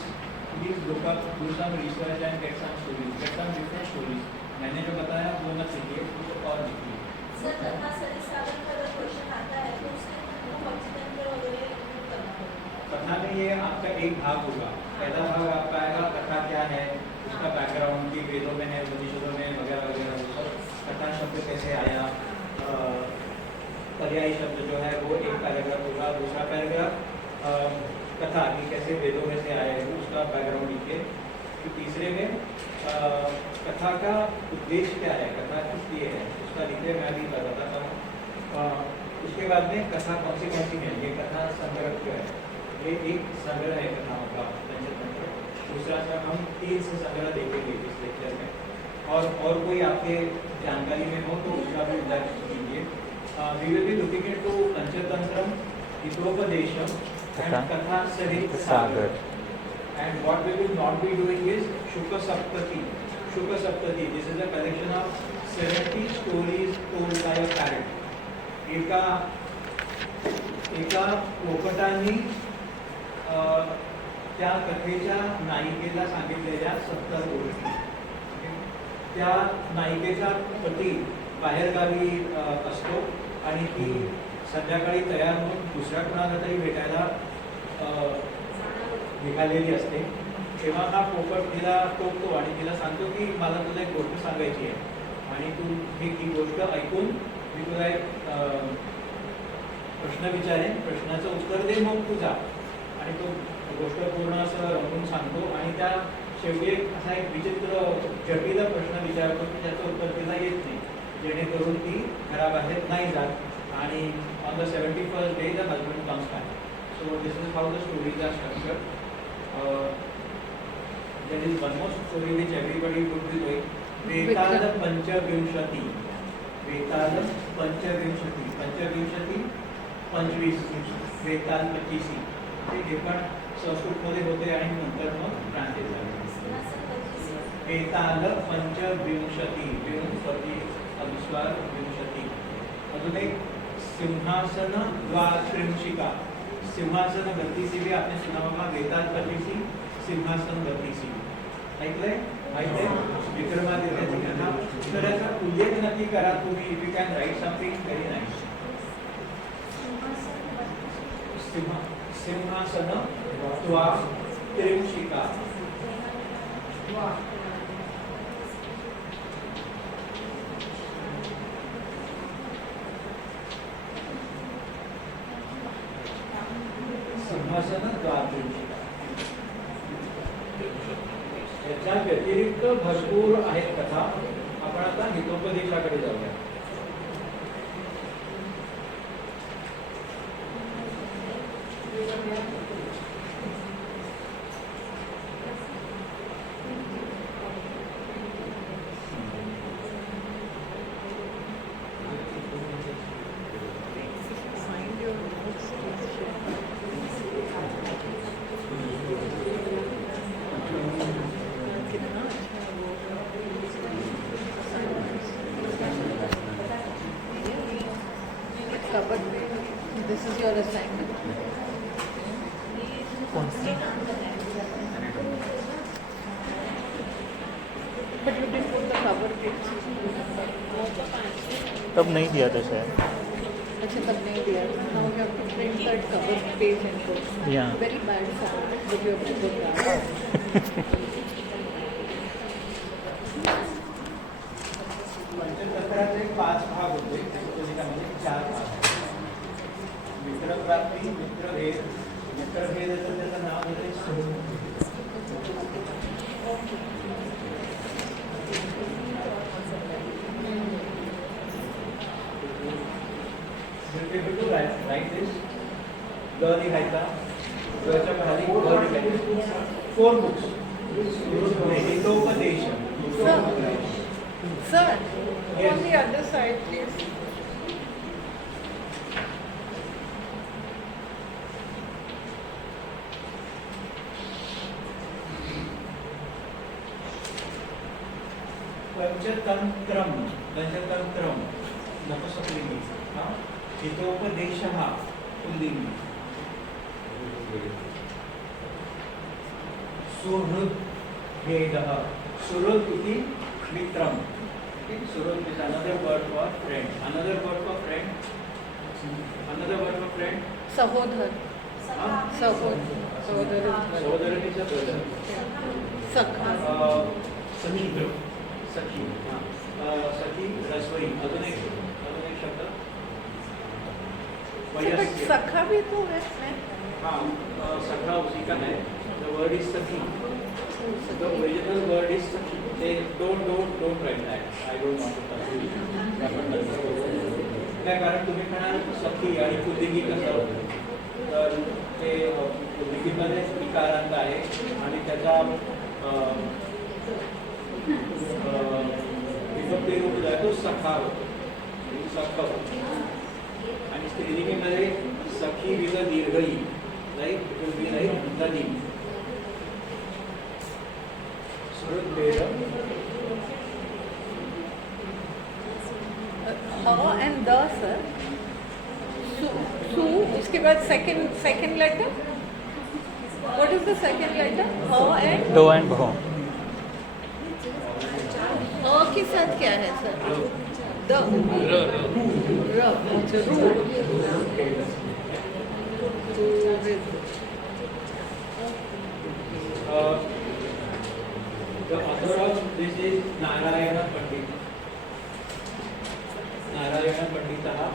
Please look up, do some research and get some stories. Get some different stories. मैंने जो बताया वो मत लिखिए, कुछ और लिखिए. Sir कथा सागर का अगर क्वेश्चन आता है तो उसके अंदर पंचतंत्र वगैरह include करना पड़ेगा. कथा में ये आपका एक भाग होगा. पहला भाग आपका आएगा कथा क्या है, उसका बैकग्राउंड की वेदों में है, उपनिषदों में वगैरह वगैरह. कथा शब्द कैसे आया, पर्यायी शब्द होगा। दूसरा पैराग्राफ कथा कि कैसे वेदों में से आए हैं, उसका बैकग्राउंड लिखिए। फिर तीसरे में कथा का उद्देश्य क्या है, कथा किस लिए है, उसका लिखिए। मैं भी बताता हूँ। उसके बाद में कथा कौन सी है, ये कथा संग्रह क्या है, ये एक संग्रह है कथाओं का पंचतंत्र। दूसरा हम 3 से संग्रह देखेंगे इस लेक्चर में। और कोई आपके जानकारी में हो तो उसका भी दर्ज कीजिए। We will be looking into Panchatantram, Hitopadesham and Katha Sarit Sagar. And what we will not be doing is Shuka Saptati. Shuka Saptati, this is a collection of 70 stories told by a parrot. एका पोपटाने त्या कथेच्या नायिकेला सांगितलेल्या 70 गोष्टी। त्या नायिकेचा पती बाहेरगावी असतो आणि ती संध्याकाळी तयार होऊन दुसऱ्या कुणाला तरी भेटायला निघालेली असते। तेव्हा हा पोपट तिला टोकतो आणि तिला सांगतो की मला तुला एक गोष्ट सांगायची आहे आणि तू ही गोष्ट ऐकून मी तुला एक प्रश्न विचारेन, प्रश्नाचं उत्तर दे, मग तू जा। आणि तो गोष्ट पूर्ण असं रंगून सांगतो आणि त्या शेवटी असा एक विचित्र जटिल प्रश्न विचारतो की त्याचं उत्तर तिला येत नाही, जेणेकरून ती घराबाहेर नाही जात। आणि on the 71st day the husband comes back. So this is how the stories are structured. there is one more story which everybody would be knowing, Vetal Panchavinshati. Vetal Panchavinshati, Panchavinshati 25, Vetal 25 हे पण संस्कृतमध्ये होते आणि नंतर मग translate झाले। वेताल पंचविंशती, विंशती अनुस्वार विंशती। अजून एक सिंहासन द्वात्रिंशिका, सिंहासन 32 भी आपने सुना होगा, वेताल 25, सिंहासन 32। ऐकलंय? माहिती आहे विक्रमादित्याची कथा। तर याचा उल्लेख नक्की करा तुम्ही, if you can write something very nice. सिंहासन द्वात्रिंशिका, सिंहासन द्वात्रिंशिका। याच्या व्यतिरिक्त भरपूर आहेत कथा। आपण आता हितोपदेशाकडे जाऊया। This is your assignment. But you didn't put the cover page. तब नहीं दिया था शायद। अच्छा तब नहीं दिया। Now you have to print that cover page and go. Yeah. Very bad sound, but you have to put that. पंचतंत्राचे 5 भाग होते, त्यामध्ये 4 भाग आहेत। मित्रप्राप्ती, मित्रभेद, मित्रभेदाचं त्याचं नाव होतं राईट दिस ग लिहायचा, गच्या खाली ग लिहायचा। 4 books Hitopadesha. Sir, Yes. on the other side, please. पंचतंत्रम, पंचतंत्रम नपुंसकलिंगी, हितोपदेशः पुल्लिंगी। सुहृद्भेदः, सुहृद इति मित्रम। Surat is another word for friend. Another word for friend. Another word for friend. Sahodhar. Sahodhar. Sahodhar is a brother. Sakha. Sakhi. Sakhi. Sakhi. Raswari. अजून एक शब्द. But सखा भी तो है इसमें. हाँ, सखा उसी का है. The word is सखी. The original word is सखी. They don't write that. I don't want to confuse. काय कारण तुम्ही म्हणाल सखी आणि पुल्लिंगी कसं, तर ते पुल्लिंगीमध्ये विकारांत आहे आणि त्याचा विभक्ती रूप जो आहे तो सखा होतो, सख होतो. आणि स्त्रीलिंगीमध्ये सखी विथ दीर्घ ई, like it will be like नदी. And the sir. सु उसके बाद second letter. What is the second letter? ह एंड दो एंड भो. ह के साथ क्या है सर? द र. अच्छा, The author of this is Narayana Pandit. Narayana Panditah.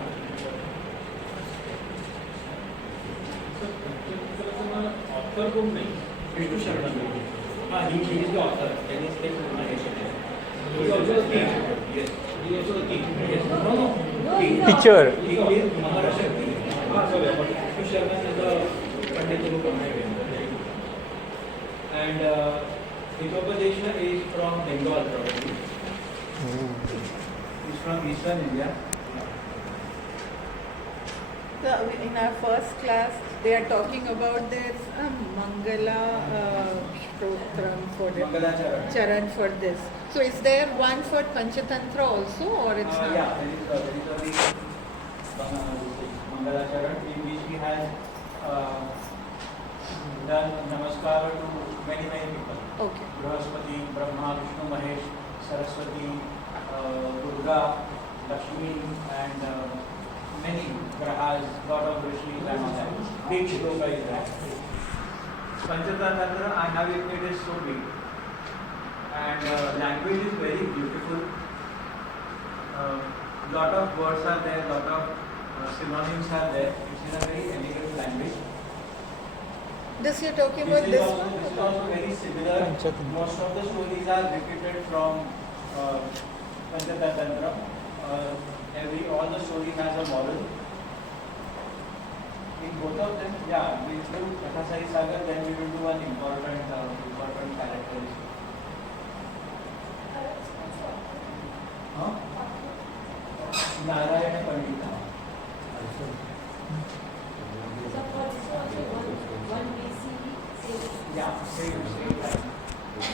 Author कोण नाही. Vishnu Sharma. He is the author. Can you speak Narayana? He is also the king. Yes. He is also the king. Yes. No. King. Teacher. King is Maharashtra. Vishnu Sharma is the Pandit who commanded. And Hitopadesha is from Bengal probably. He's from Eastern India. So in our first class, they are talking about this Mangala Stotram for the Mangalacharan. Charan for this. So is there one for Panchatantra also, or it's not? Yeah, there is only Mangalacharan in which he has done namaskar to many people. Okay. Brahaspati, Brahma, Vishnu, Mahesh, Saraswati, Durga, Lakshmi, and many grahas, lot of rishis and all that. Big shloka is that. Panchatantra, I have it, it is so big. And language is very beautiful. Lot of words are there, lot of synonyms are there. It's in a very elegant language. This you're talking about This this is also, one? this is also very similar. Panchatantra. Most of the stories are repeated from Panchatantra. All the story has a moral. In both of them, yeah, we do Kathasai Sagar, then we will do an important character. Huh? Narayana Pandita. So for this also one BC says. Yeah, same.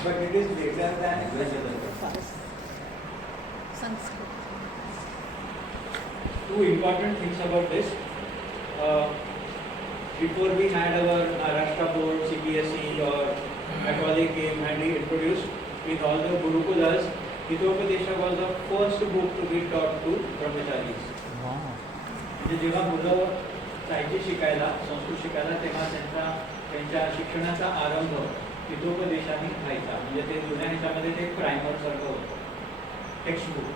But it is later than Rajadanta. Sanskrit. Two important things about this. Before we had our Maharashtra board, CBSE or Macaulay came and he introduced with all the Gurukulas, Hitopadesha was the first book to be taught to brahmacharis. Wow. म्हणजे जेव्हा मुलं साहित्य शिकायला, संस्कृत शिकायला तेव्हा त्यांच्या शिक्षणाचा आरंभ हितोपदेशाने व्हायचा. म्हणजे ते जुन्या ह्याच्यामध्ये ते प्रायमर सारखं होतं, टेक्स्टबुक.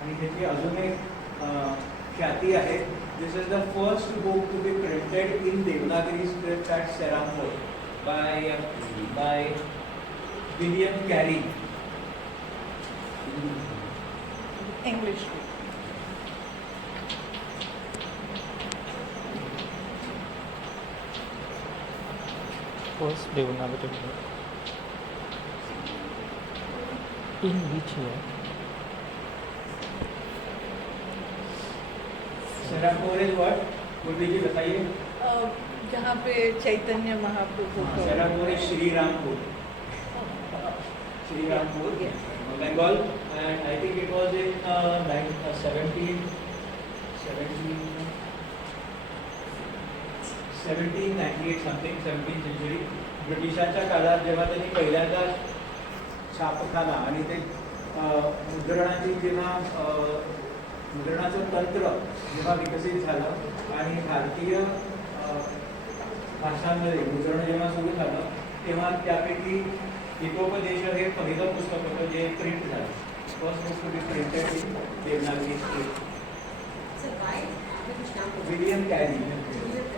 आणि त्याची अजून एक ख्याती आहे. This is the first book to be printed in Devanagari script at Serampore by William Carey. English. First Devanagari book. In which year? Serampore is what? Murali ji बताइए. जहाँ पे चैतन्य महाप्रभु को Serampore is Shrirampur. Srirampur, Bengal, and I think it was in 1798 something, 17th century. ब्रिटिशांच्या काळात जेव्हा त्यांनी पहिल्यांदा छापखाना आणि ते मुद्रणाची जेव्हा मुद्रणाचं तंत्र जेव्हा विकसित झालं आणि भारतीय भाषांमध्ये मुद्रण जेव्हा सुरू झालं तेव्हा त्यापैकी हितोपदेश हे पहिलं पुस्तक होतं जे प्रिंट झालं. First book to be printed in Devanagari script. it's a guide आगे कुछ नाम होगा। William Carey. William Carey is it?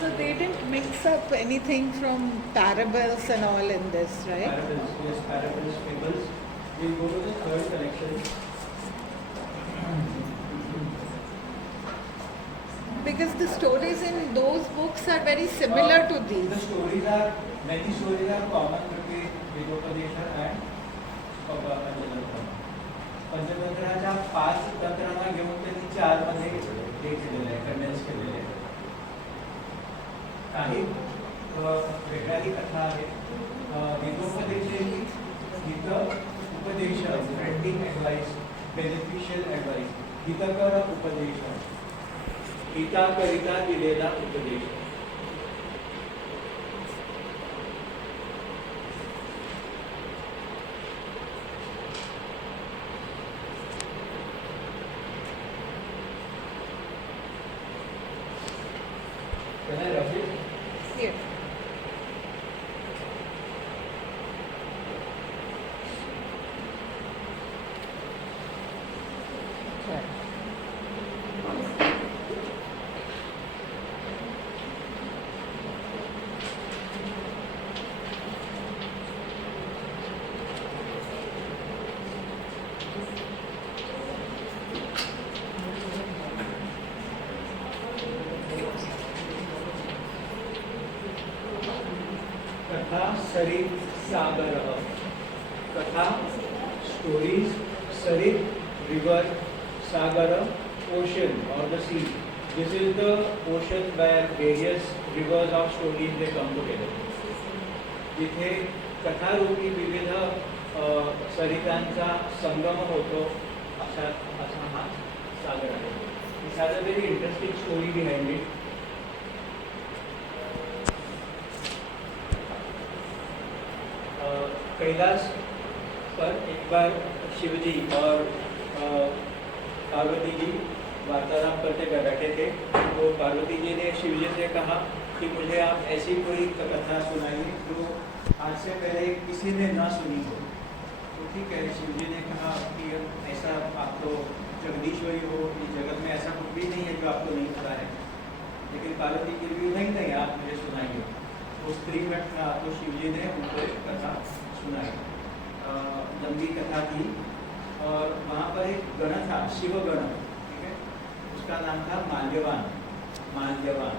So they didn't mix up anything from parables and all in this, right? Parables, yes, parables, fables. We'll go to the third collection. Because the stories in those books are very similar to The these. stories are, many stories are common between Vidopadesha and Panchatantra. पंचतंत्राच्या 5 तंत्रांना घेऊन त्यांनी 4 मध्ये हे केलेलं आहे, condense केलेले आहे. काही वेगळ्याही कथा आहेत. हितोपदेश हित उपदेश, फ्रेंडिंग ॲडवाइस, बेनिफिशियल ॲडवाइस, हितकर उपदेश, हिताकरिता दिलेला उपदेश. Can I rush it? Yes. कथा सरित सागर. कथा, stories, sarit, river, sagar, ocean or the sea. This is the ocean where various rivers of stories they come together. जिथे कथारूपी विविध सरितांचा संगम होतो असा हा सागर आहे. It has a very interesting story behind it. Kailash पर एक बार शिवजी और पार्वती जी वार्तालाप करते बैठे थे. तो पार्वती जी ने शिवजी से कहा कि मुझे आप ऐसी कोई कथा सुनाइए जो आज से पहले किसी ने ना सुनी हो. तो ठीक है, शिवजी ने कहा कि ऐसा आप तो जगदीश्वरी हो, इस जगत में ऐसा कुछ भी नहीं है जो आपको नहीं पता है. लेकिन पार्वती जी भी नहीं, आप मुझे सुनाइए. तो स्त्री घट था, तो शिवजी ने उनको एक कथा सुनाई. लंबी कथा थी और वहाँ पर एक गण था, शिव गण. ठीक है, उसका नाम था माल्यवान. माल्यवान.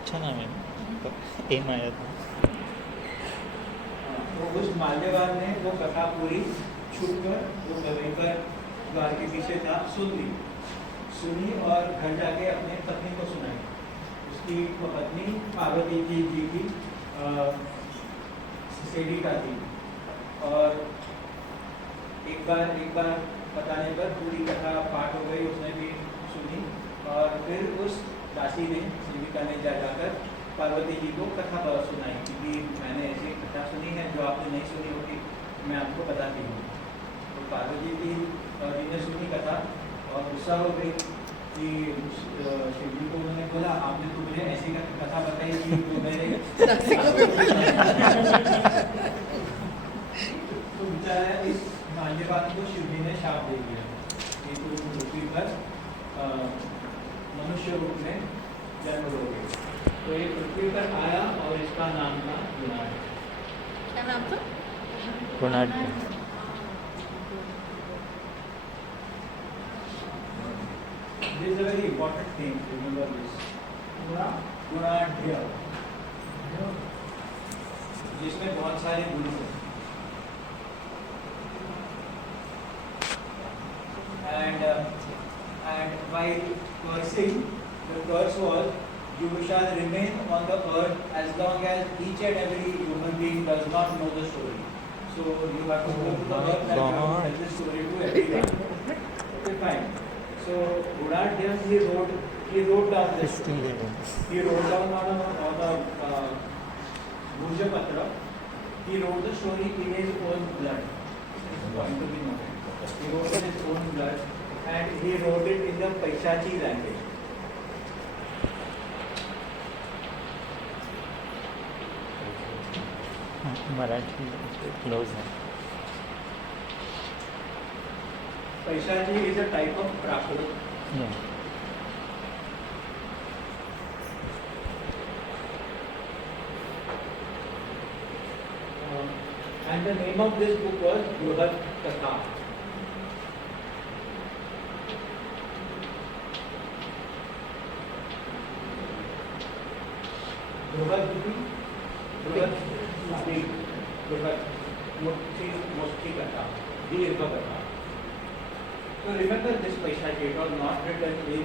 अच्छा नाम है. एम आया था. तो उस माल्यवान ने वो कथा पूरी छुप कर वो वहीं पर द्वार के पीछे था सुनी और घर जाके अपने पत्नी को सुनाई. उसकी पत्नी पार्वती जी की सेविका थी और एक बार बताने पर पूरी कथा पाठ हो गई. उसने भी सुनी और फिर उस दासी ने, सेविका ने जाकर पार्वती जी को कथा सुनाई कि मैंने ऐसी कथा सुनी है जो आपने नहीं सुनी होगी, मैं आपको बताती हूँ. तो पार्वती जी ने सुनी कथा और गुस्सा हो गई कि शिव जी को उन्होंने बोला आपने तो मुझे ऐसी कथा बताई कि जो मेरे तो बेचारा इस माल्यवान को शिव जी ने शाप दे दिया कि तुम पृथ्वी पर मनुष्य रूप में जन्म लोगे. तो ये पृथ्वी पर आया और इसका नाम था गुणाढ़. क्या नाम था? गुणाढ़. This is a very important thing. Remember this. गुणाढ़, जिसमें बहुत सारे गुण हैं. And while cursing, the curse was, you shall remain on the earth as long as each and every human being does not know the story. So you have to go to the earth and you have to tell the story to everyone. Okay, fine. So Guणाಢ్య, he wrote down this. He wrote down on a Bhujapatra He wrote the story in his own blood. This is point to be noted. He wrote in his own blood and he wrote it in the Paishachi language. Marathi close है. Paishachi is a type of Prakrit. Yeah. And the name of this book was Bruhat Katha. Bruhat big, Bruhat Musti Katha, Dirgha Katha. So remember this Paishachi, it was not written in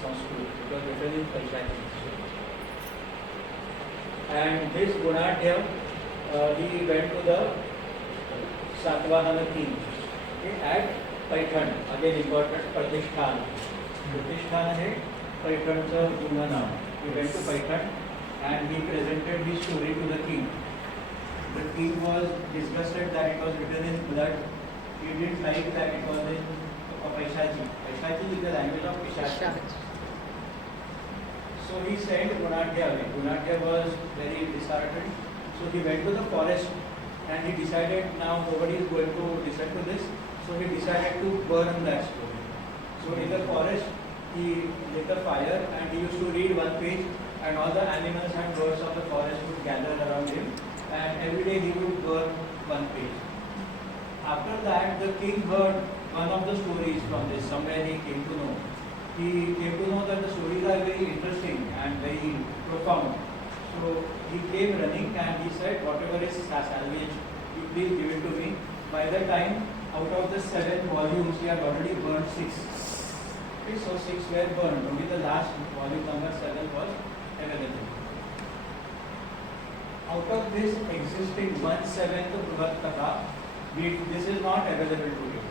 Sanskrit, it was written in Paishachi. And this Gunadhya, he went to the Satvahana king at Paithan, again important, Pratishthan. Pratishthan है पैठणचं जुनं नाव. He went to Paithan and he presented his story to the king. The king was disgusted that it was written in blood. He didn't like that it was in Paishachi. Paishachi is the language of Pishachi. So he sent Gunadhya away. Gunadhya was very disheartened. So he went to the forest and he decided now nobody is going to listen to this. So he decided to burn that story. So in the forest he lit a fire and he used to read one page and all the animals and birds of the forest would gather around him and every day he would burn one page. After that the king heard one of the stories from this, somewhere he came to know. He came to know that the stories are very interesting and very profound. So he came running and he said, whatever is salvage, you please give it to me. By the time, out of the 7 volumes, he had already burned 6. Okay, so 6 were burned. Only the last volume number 7 was available. Out of this existing 1/7 Bruhat Katha, this is not available today.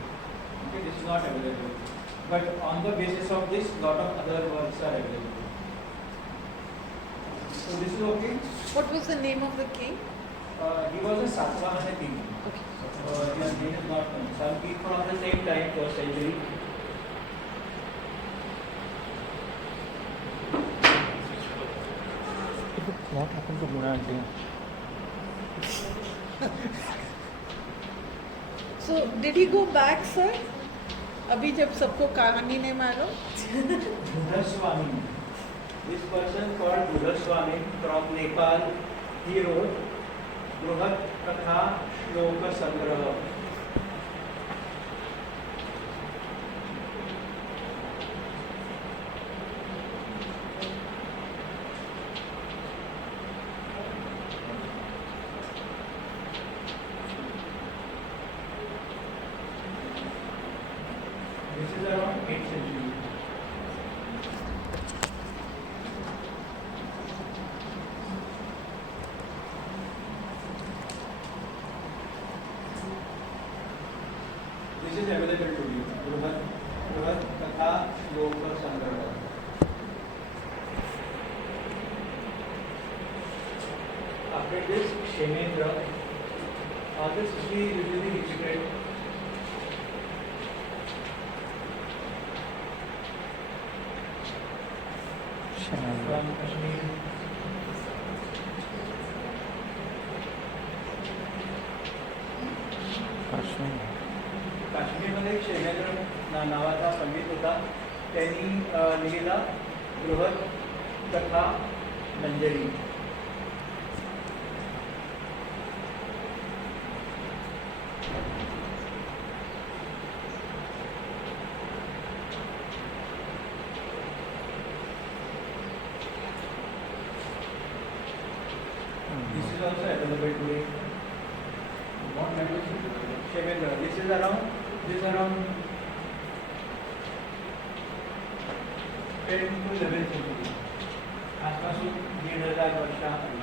Okay, this is not available. But on the basis of this, lot of other works are available. So this is okay. What was the name of the king? He was a Satvahana king. Okay. His name is not known. Some people from the same time, first century. What happened to Gunadhya? So did he go back, sir? अभी जब सबको कहानी ने मारो. Budhaswami. This person called Budhaswami from Nepal, he wrote Bruhat Katha Shloka Sangraha. This is around 8th century. This is available to you. Bruhat Katha Shloka Sangraha. After this, Kshemendra. This we usually integrate. From Kashmir. काश्मीरमध्ये एक शेमेंद्र नावाचा पंडित होता. त्यांनी लिहिला बृहत कथा मंजरी. This is also available today. What language is it? Shemendra. This is around 10 to 11th century. आजपासून 1500 वर्षाआधी.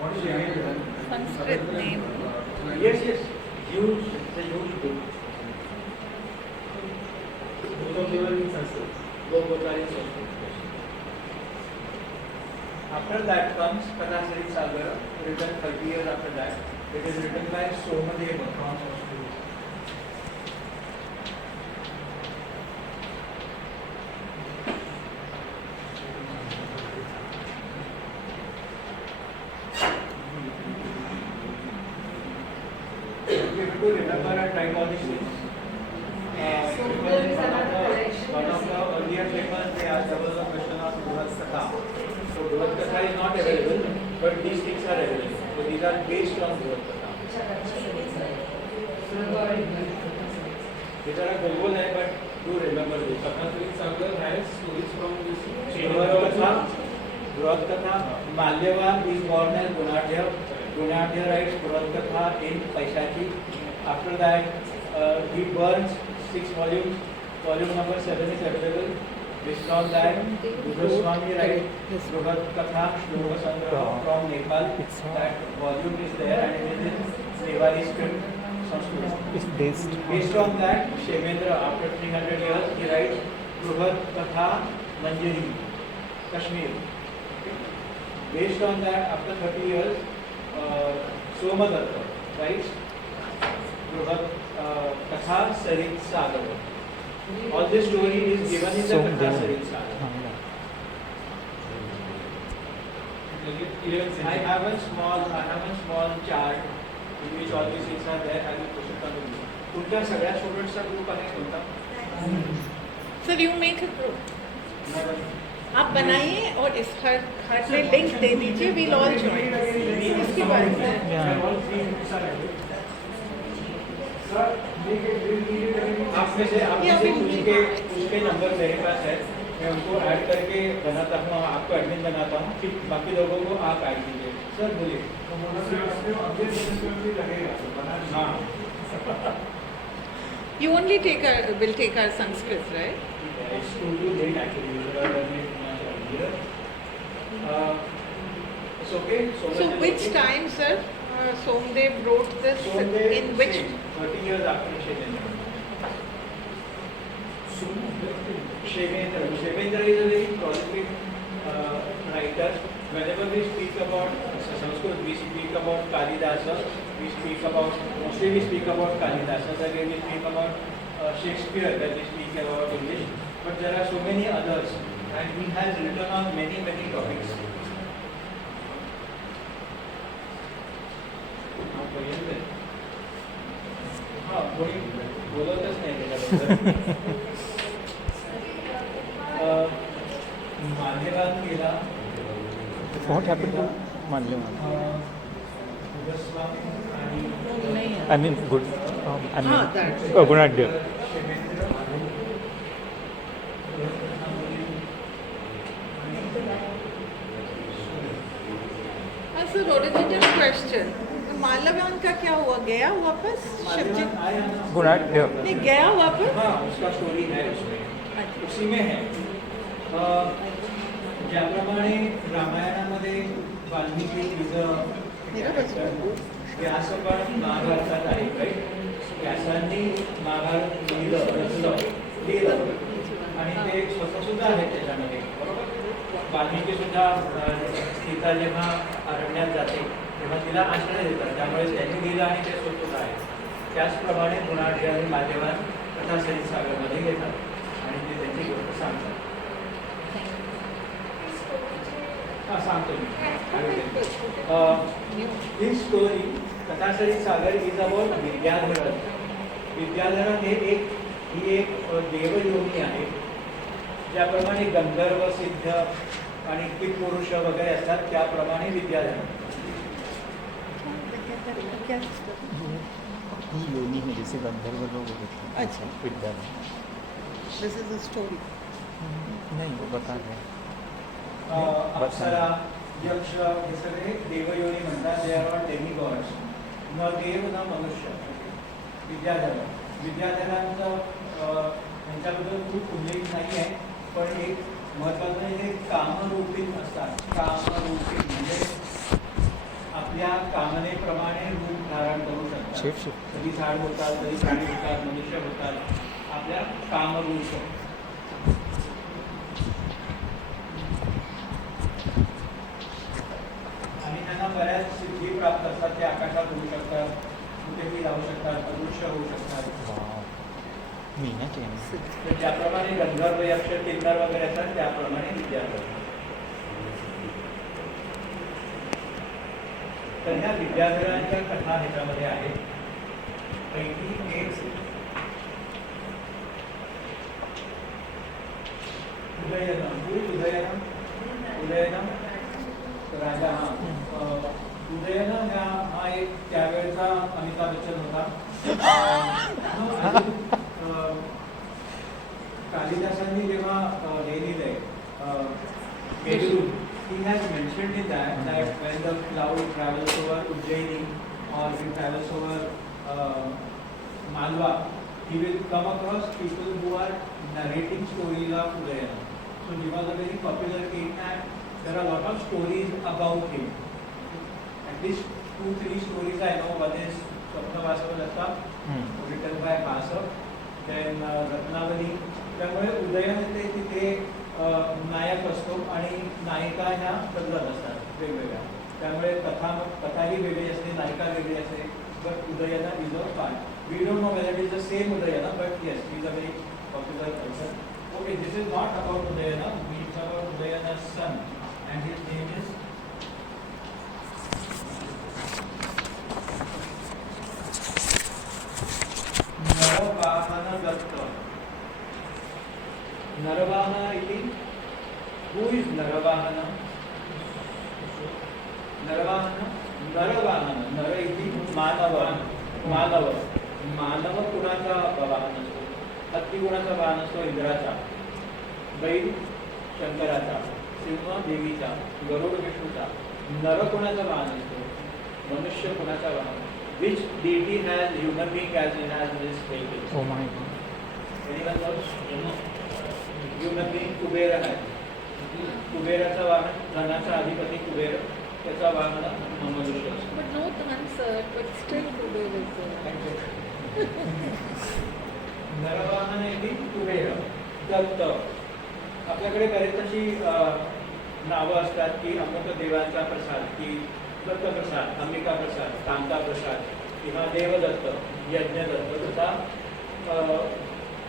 What is Shemendra? Sanskrit name. Yes, yes. Huge. It's a huge book. Both of them are in Sanskrit. Both are in Sanskrit. After that comes Katha Sarit Sagar, written 30 years after that. It is written by Somadeva from Australia. You have to remember and write all these things. So Because there is one another correction. of the earlier papers, there was a question of Bruhat Katha. So Bruhat Katha is not available, but these things are available. So these are based on Bruhat Katha. These are a Google hai, but do remember this. Katha Sagar has stories from this Bruhat Katha, Bruhat Katha, Malyavan is born as Gunadhya. Gunadhya writes Bruhat Katha in Paishachi. After that, he burns 6 volumes. Volume number 7 is available. Based on that, Goswami writes Bruhat Katha, Shloka Sangraha from Nepal. That volume is there and it is in Nepali script, Sanskrit. It's based Based on that, Shemendra, after 300 years, he writes Bruhat Katha Manjari, Kashmir. Based on that, after 30 years, Somadatta writes Bruhat Katha Sarit Sagar. All this story is given in the Katha Sarit Sagar. I have a small chart in which all these things are there. I will push it on the group. तुमच्या सगळ्या स्टुडंट्सचा group आहे कोणता? Sir, you make a group. आप बनाइए और इस हर से link दे दीजिए. We'll all join. इसके बारे में. आप में से उसके नंबर मेरे पास है. मैं उनको ऐड करके बनाता हूँ, आपको एडमिन बनाता हूँ. बाकी लोगों को आप ऐड कीजिए. सर बोलिए. हाँ. You only will take our Sanskrit, right? It's too late actually. You should have done it much earlier. It's okay. So which time, sir? Somdev wrote this in which? 30 years after Shemendra. Shemendra is a very prolific writer. Whenever we speak about Sanskrit, we speak about Kalidasa. Mostly we speak about Kalidasa. Then we speak about Shakespeare. Then we speak about English. But there are so many others, and he has written on many topics. हाँ कोणी बोलतच नाही त्याच्याबद्दल. माल्यवान गेला. What happened to Malyavan? Goswami आणि नहीं. I mean, good. I mean, Ah, that. Gunadhya. Shemendra. Sir, original question. Malvan का क्या हुआ? गया वापस? शिवजी माल्यवान आया ना. Gunadhya. नहीं गया वापस? हाँ उसका स्टोरी है उसमें. उसी में है. ज्याप्रमाणे रामायणामध्ये वाल्मिकी व्यास पण महाभारतात आहे. व्यासांनी महाभारत लिहिलं आणि ते स्वतः सुद्धा आहेत त्याच्यामध्ये. बरोबर. वाल्मिकी सुद्धा सीता जेव्हा अरण्यात जाते तेव्हा तिला आश्रय देतात. त्यामुळे त्यांनी लिहिलं आणि ते स्वतः आहे. त्याचप्रमाणे गुणाढ्य आणि माल्यवान कथा सरित सागरमध्ये घेतात आणि ते त्यांची गोष्ट सांगतात. हां सांगतो मी. ही स्टोरी कथा सरित सागर इज अबाउट विद्याधरण. विद्याधरण ही एक देवयोनी आहे. ज्याप्रमाणे गंधर्व सिद्ध आणि कित्पुरुष वगैरे असतात त्याप्रमाणे विद्याधरण. ही योनी में जैसे गंधर्व लोग होते हैं. अच्छा. Vidyadhar. This is a story. नहीं, वो बता रहे हैं. अप्सरा यक्ष हे सगळे देवयोनी म्हणतात. They are all demigods. न देव न मनुष्य. विद्याधरांचं त्यांच्याबद्दल खूप उल्लेख नाही आहे. पण एक महत्त्वाचं म्हणजे कामरूपी असतात. कामरूपी म्हणजे आपल्या कामनेप्रमाणे रूप धारण करू शकतात. कधी झाड होतात, कधी प्राणी होतात, मनुष्य होतात. आपल्या कामरूप. आणि त्यांना बऱ्याच सिद्धी प्राप्त असतात. ते आकाशात होऊ शकतात. गोष्टी राहू शकतात, अदृश्य होऊ शकतात. वाव मीनाची आहे. तर ज्याप्रमाणे गंधर्व यक्ष किन्नर वगैरे असतात त्याप्रमाणे विद्याधर. तर ह्या विद्याधरांच्या कथा ह्याच्यामध्ये आहेत. पैकी एक उदयनम राजा. उदयनम हा एक त्यावेळेचा अमिताभ बच्चन होता. कालिदासांनी जेव्हा हे लिहिलंय Meghdoot, he has mentioned in that when the cloud travels over Ujjaini or it travels over Malwa, he will come across people who are narrating stories of Udayana. So he was a very popular king and there are a lot of stories about him. At least 2-3 stories I know. One is Swapnavasavalatta, written by Basav. Then Ratnavali. त्यामुळे उदयन येते तिथे नायक असतो आणि नायिका ह्या बदलत असतात वेगवेगळ्या. त्यामुळे कथाही वेगळी असते, नायिका वेगळी असते. But Udayana is a part. We don't know whether it is the same Udayana, but yes is a very popular person. Okay, this is not about Udayana. We it's about Udayana's son and his name is Narvahana Datta. Narvahana iti. Who is Narvahana? Narvahana. Nara iti मानव. मानव कुणाचा वाहन असतो? हत्ती कुणाचा वाहन असतो? इंद्राचा. बैल शंकराचा. सिंह देवीचा. गरुड विष्णूचा. नर कुणाचा वाहन असतो? मनुष्य कुणाचा वाहन? Which deity has human being as it has this vehicle? Oh my God. Anyone knows? Human being Kuber आहे. कुबेराचा वाहन, धनाचा अधिपती कुबेर, त्याचा वाहन मनुष्य असतो. But no answer, but still Kuber is there. Naravahana येथे कुबेर. दत्त. आपल्याकडे बरेच अशी नावं असतात की अमुक देवांचा प्रसाद, की दत्त प्रसाद, अंबिका प्रसाद, कांता प्रसाद किंवा देवदत्त, यज्ञदत्त. तसा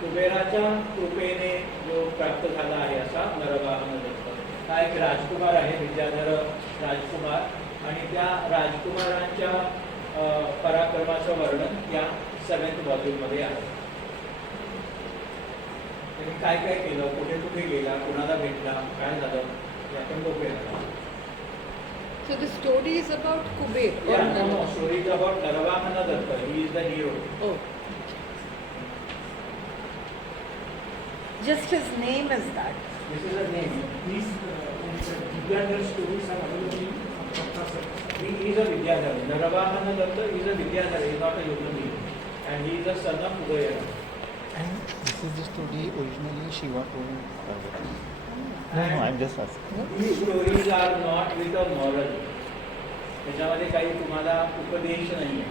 कुबेराच्या कृपेने जो प्राप्त झाला आहे असा नरवाहन दत्त. हा एक राजकुमार आहे, विद्याधर राजकुमार. आणि त्या राजकुमारांच्या पराक्रमाचं वर्णन या 7th व्हॉल्यूममध्ये आहे. त्यांनी काय काय केलं, कुठे कुठे गेला, कुणाला भेटला, काय झालं, हे आपण बघूया. So the story is about Kuber. Yeah, no, story is about Narvahana Datta. He is the hero. Oh. Just his name is that. This is a name. These Vidyadhar stories are available in Pratasar. He is a Vidyadhar. Narvahana Datta is a Vidyadhar. He is not a human being. And he is the son of Udayana. And this is the story originally Shiva told. No, I'm just asking. These stories are not with a moral. त्याच्यामध्ये काही तुम्हाला उपदेश नाही आहे.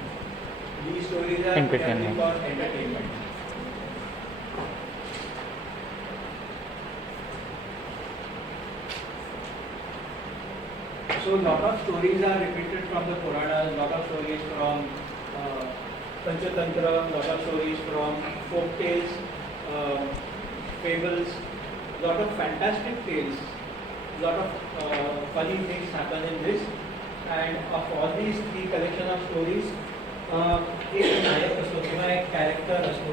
These stories are Entertainment. for entertainment. So lot of stories are repeated from the Puranas, lot of stories from Panchatantra, lot of stories from folk tales, fables, lot of fantastic tales, lot of funny things happen in this. And of all these 3 collection of stories, एक नायक असतो किंवा एक character असतो.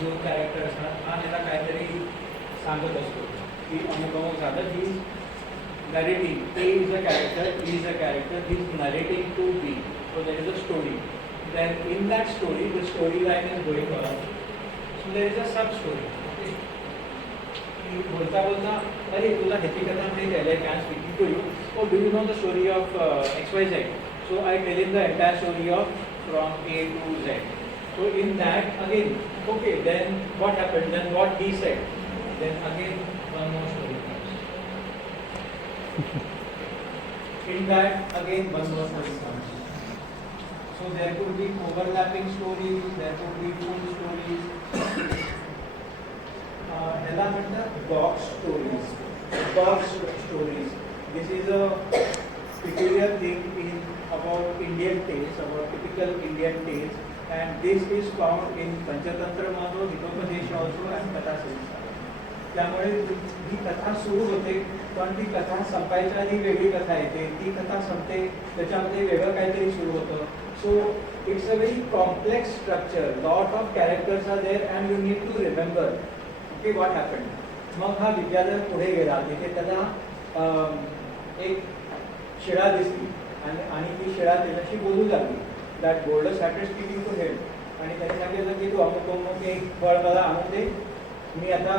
जो character असतात हा त्याला काहीतरी सांगत असतो की अमुक अमुक झालं. ही narrating. A is a character, he is a character, he is narrating to B. So there is a story. Then in that story, the storyline is going on. So there is a sub-story. बोलता बोलता अरे तुला ह्याची कथा माहिती आहे, like I am speaking to you. Oh, do you know the story of XYZ? So I tell him the entire story of from A to Z. So in that again, okay, then what happened? Then what he said? Then again one more story. In that again one more story comes. So there could be overlapping stories, there could be full stories. ह्याला म्हणतात box stories. Box stories. This is a peculiar thing in about Indian tales, about typical Indian tales, and this is found in Panchatantra Madhu, Hitopadesh also, and Katha Silsa. त्यामुळे ही कथा सुरू होते, पण ती कथा संपायच्या आधी वेगळी कथा येते, ती कथा संपते त्याच्यामध्ये वेगळं काहीतरी सुरू होतं. So it's a very complex structure, lot of characters are there and you need to remember okay what happen. मग हा विद्याधर पुढे गेला, तिथे त्याला एक शिळा दिसली आणि ती शिळा त्याच्याशी बोलू लागली. That gold started speaking to head, आणि त्याने सांगितलं की तू अमुक एक फळ मला आणून दे, मी आता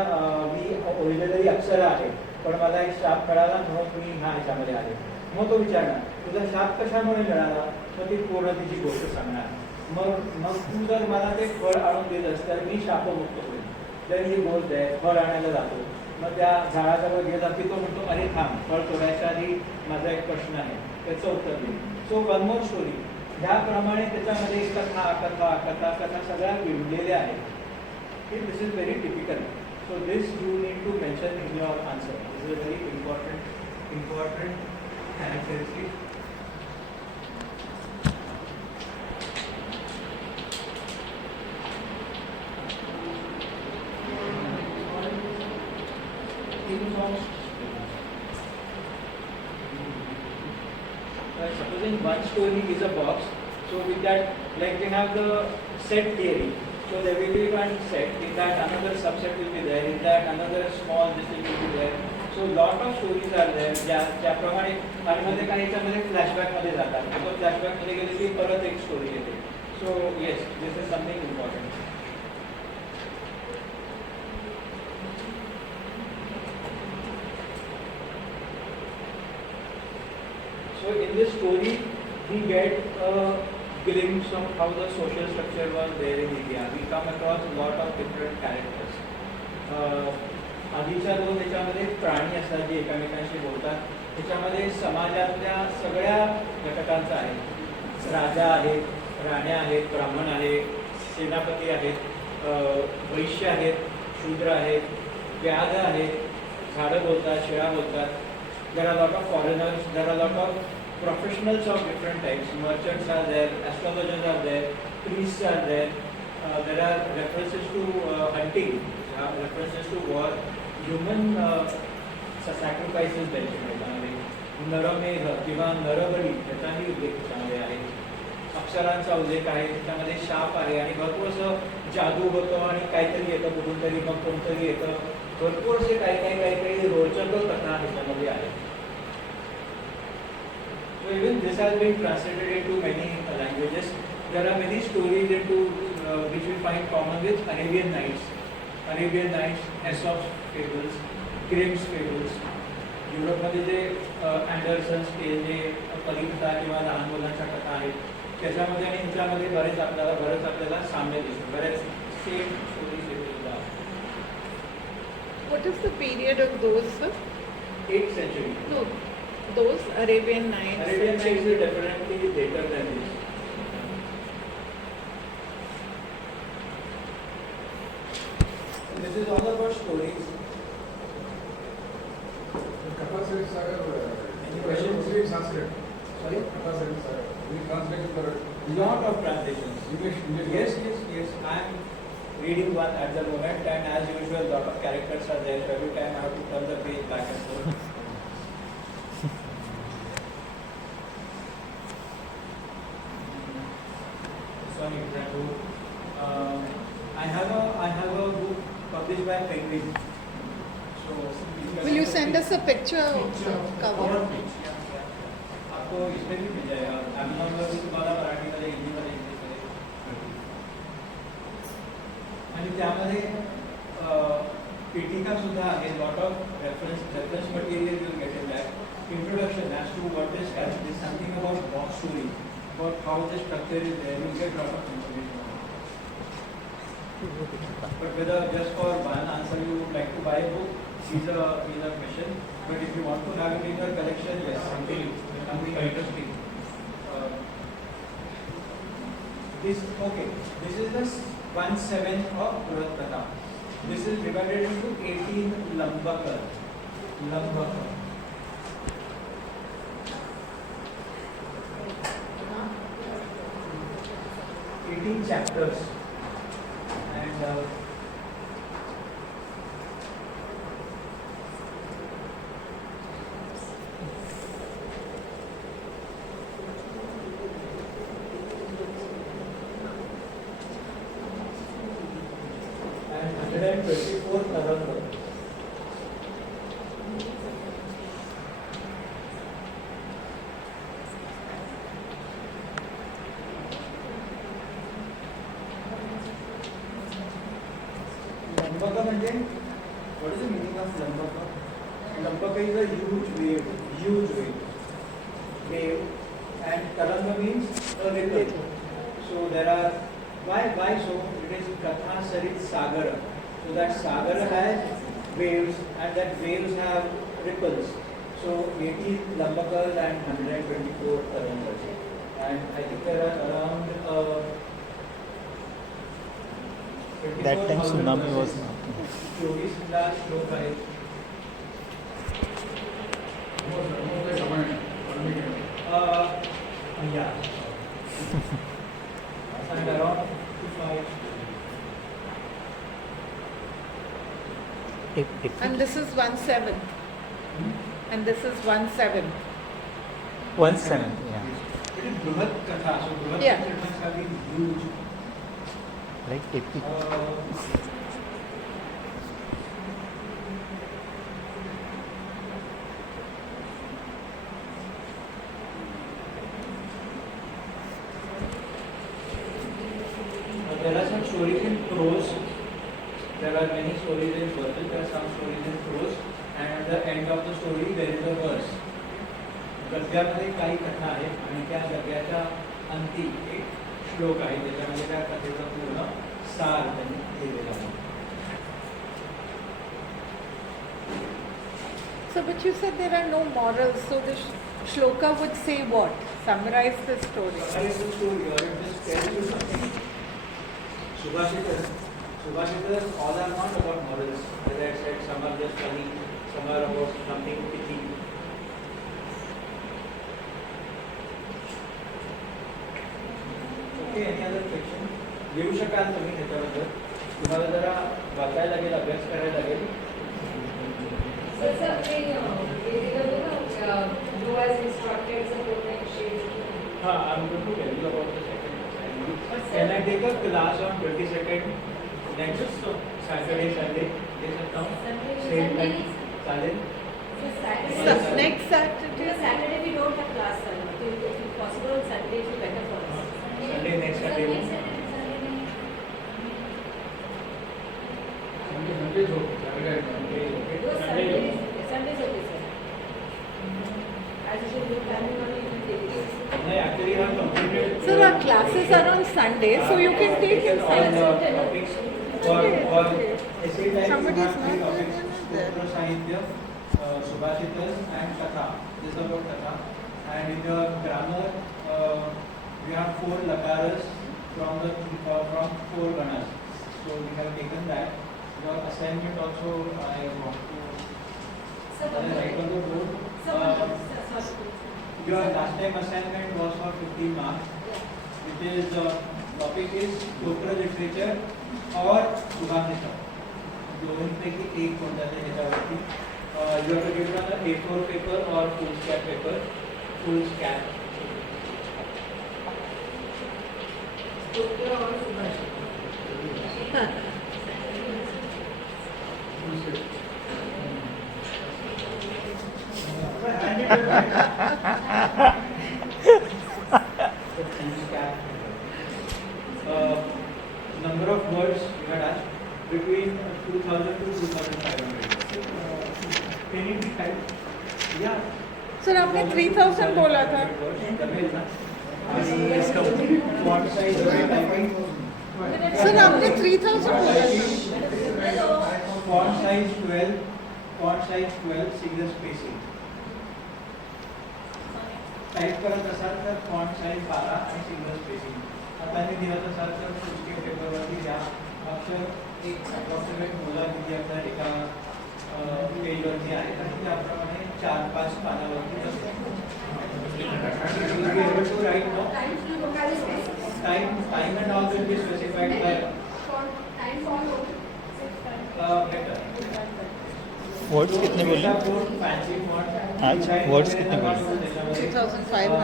मी ओरिजिनली अप्सरा आहे, पण मला एक शाप कळाला म्हणून मी ह्या ह्याच्यामध्ये आले. मग तो विचारणार तुझा शाप कशामुळे मिळाला, तर ती पूर्ण तिची गोष्ट सांगणार. मग तू जर मला ते फळ आणून दिलंस तर मी शापमुक्त होईल. जर ही गोष्ट आहे, फळ आणायला जातो, मग त्या झाडाजवळ गेला की तो म्हणतो अरे थांब, फळ तोडायच्या आधी माझा एक प्रश्न आहे, त्याचं उत्तर दे. So one more story. ह्याप्रमाणे त्याच्यामध्ये कथा कथा कथा कथा सगळ्या विणलेल्या आहेत. This is very typical. So this you need to mention in your answer. This is a very important characteristic. Supposing one story is a box, so with that, like we have the set theory. So there will be one set, in that another subset will be there, in that another small this will be there. So lot of stories are there, ज्याप्रमाणे आणि मध्ये काही याच्यामध्ये फ्लॅशबॅकमध्ये जातात. तो फ्लॅशबॅकमध्ये गेली की परत एक स्टोरी येते. So yes, this is something important. So in this story, we get a glimpse of how the social structure was there in India. We come across a lot of different characters. आधीच्या दोन त्याच्यामध्ये प्राणी असतात जे एकमेकांशी बोलतात. त्याच्यामध्ये समाजातल्या सगळ्या घटकांचा आहे. राजा आहेत, राण्या आहेत, ब्राह्मण आहेत, सेनापती आहेत, वैश्य आहेत, शूद्र आहेत, व्याध आहेत, झाडं बोलतात, शिळा बोलतात. There are a lot of foreigners, there are a lot of professionals of different types. Merchants are there, astrologers are there, priests are there. There are references to hunting, references to war, human sacrifices त्याच्यामध्ये. नरमेध किंवा नरबळी त्याचाही उल्लेख त्याच्यामध्ये आहे. अक्षरांचा उल्लेख आहे, त्याच्यामध्ये शाप आहे आणि भरपूर असं जादू होतं आणि काहीतरी येतं कुठून तरी, मग कोणतरी येतं. भरपूर असे काही रोचक कथा त्याच्यामध्ये आहेत. So even this has been translated into many languages. There are many stories into which we find common with Arabian Nights, Aesop's fables, Grimm's fables. युरोपमध्ये जे अँडरसन्स टेल जे कलिकथा किंवा लहान मुलांच्या कथा आहेत त्याच्यामध्ये आणि यांच्यामध्ये बरेच आपल्याला साम्य दिसतं. बऱ्याच सेम स्टोरीज सुद्धा. What is the period of those, sir? 8th century. No, those Arabian Nights. Arabian Nights is definitely later than this. This is all about stories. Any questions? Sorry? Lot of translations. Yes. I am reading one at the moment, and as usual, lot of characters are there. So every time I have to turn the page back and forth. Some example. I have a book published by Penguin. So Will you send us a picture of the cover? आपको इसमें भी मिल जाएगा. Amazon पर भी तुम्हाला मराठीमध्ये, हिंदीमध्ये, इंग्लिशमध्ये. आणि त्यामध्ये पीठिका सुद्धा आहे. Lot of reference material you get in that. Introduction as to what is character, something about box story, about how the structure is there. You get lot of information. But whether just for one answer you would like to buy a book is a question. But if you want to have it in your collection, yes, something interesting. This is the 1/7 of Purat Katha. This is divided into 18 Lambakar. chapters. And and 124 Taranga. Lambaka म्हणजे what is the meaning of Lambaka? Lambaka is a huge wave, and Taranga means a ripple. So there are why so? It is Katha Sarit Sagara. So that Sagara has waves, and that waves have ripples. So 80 Lambakas and 124 Tarangas. And I think there are around That time tsunami was not. 24 श्लोक आहेत. Yeah. And around 55. And this is 1/7. And this is 1/7. 1/7, yeah. It is Bruhat Katha. So Bruhat Yeah. Katha have been huge. Like epic. There are some stories in prose. There are many stories in verses. There are some stories in prose. And at the end of the story, there is a verse. गद्यामध्ये काही कथा आहेत आणि त्या गद्याच्या अंती एक श्लोक आहे ज्याच्यामध्ये त्या कथेचा पूर्ण सार त्यांनी लिहिलेला आहे. So, but you said there are no morals. So the shloka would say what? Summarize the story. What is the story? Or it just tells you something. Subhashitas all are not about morals. As I said, some are just funny, some are about something pithy. Okay, any other question? घेऊ शकाल तुम्ही त्याच्याबद्दल. तुम्हाला जरा वाचायला लागेल, अभ्यास करायला लागेल. I'm going to tell you about the second assignment. Can I take a class on 22nd next Saturday, Sunday? दे सकता हूँ. Same time. चालेल? Next Saturday. Because Saturday we don't have class, sir. If possible, Saturday is better for us. Sunday, next Sunday. Sunday is okay, sir. As usual, we are planning on it. No, actually, I have completed. Sir, our classes are on Sunday, so you can take it all the Sunday. topics for essay type. Somebody is three not topics: there. Sutra Sahitya, Subhashitas, and Katha. This is about Katha. And in the grammar, we have 4 lakaras from 4 ganas. So we have taken that. Your assignment also, I want to write on the board. Your last time assignment was for 15 marks, which is topic is Stotra literature or Subhashita. दोन्हीपैकी एक कोणता तरी ह्याच्यावरती. You have to give it on the A4 paper or foolscap paper. Foolscap. Stotra or Subhashita. Number of words you had asked between 2000 to 2500. Can it be typed? Yeah. Sir, आपने 3000 बोला था. Font size typing. Sir, आपने 3000 बोला था. Font size 12. Font size 12. Single spacing. Type करत असाल तर font size 12 आणि सिंगल स्पेसिंग. आता मी दिवस असाल तर फुलस्केप पेपरवरती द्या. अक्षर एक अप्रॉक्सिमेट मुला किती आपल्या एका पेजवरती आहे आणि त्याप्रमाणे 4-5 पानावरती time and all will be words कितने बोले फॅन्सी फॉन्ट आज वर्ड्स कितने बोले 2,500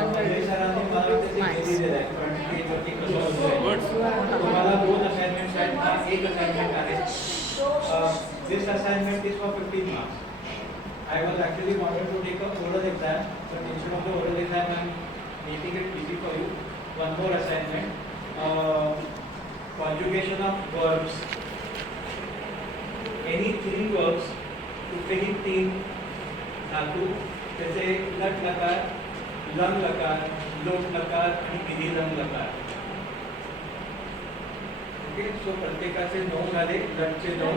तुम्हाला 2 असाइनमेंट्स आहेत हा एक असाइनमेंट आहे this assignment is for 15 marks. I was actually wanted to take a oral exam, but instead of the oral exam, I am making it easy for you. One more assignment, conjugation of verbs. Any 3 verbs, कुठलेही 3 धातू, जैसे लट लकार, lung लकार, लोट लकार आणि विधी lung लकार. ओके, सो प्रत्येकाचे 9 झाले, लटचे 9,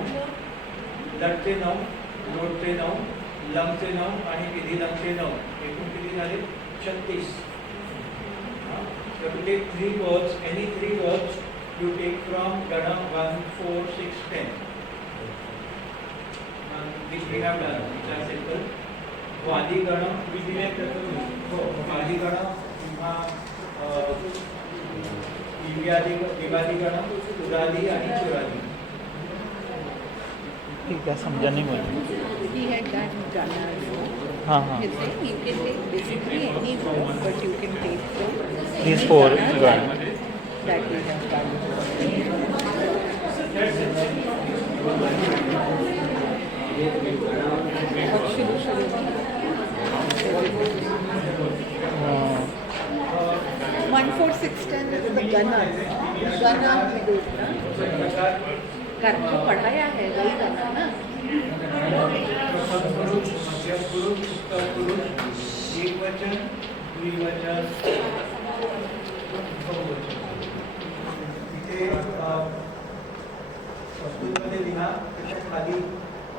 लोटचे 9, लंगचे 9 आणि विधी लंगचे 9. एकूण किती झाले? 36. So to take 3 verbs, any 3 verbs you take from Gana 1, 4, 6, 10. Which we have done, which are simple. वादी गण विधिले प्रथम वादी गण किंवा विवादी गण उरादी आणि चुरादी. ठीक है समझा नहीं मुझे He had done Ghana. हाँ हाँ He's saying you can take basically any word, but you can take from These 4 Ghana that we have done. शुरू 14610 is the Ghana Hudud ना कारण को पढ़ाया है वही Ghana ना मध्यम पुरुष, उत्तर पुरुष, एकवचन, द्विवचन, बहुवचन. इथे संस्कृतमध्ये लिहा, त्याच्या खाली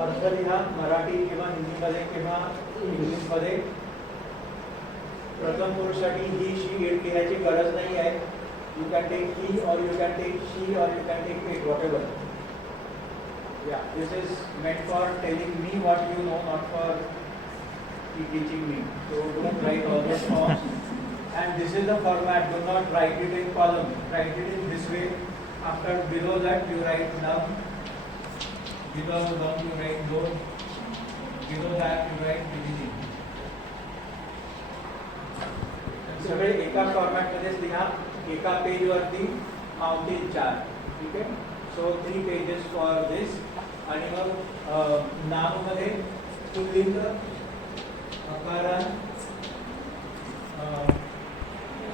अर्थ लिहा, मराठी किंवा हिंदीमध्ये किंवा इंग्लिशमध्ये. प्रथम पुरुषासाठी ही शी इट लिहायची गरज नाही आहे. You can take he or you can take she or you can take it whatever. Yeah, this is meant for telling me what you know, not for teaching me. So don't write all those forms. And this is the format. Do not write it in column. Write it in this way. After below that you write num. Below num you write do. Below that you write beginning. सगळे एका format मध्येच लिहा. एका page वरती mountain 4. ठीक आहे. So 3 pages for this. आणि मग नाममध्ये pulling, अकारांत,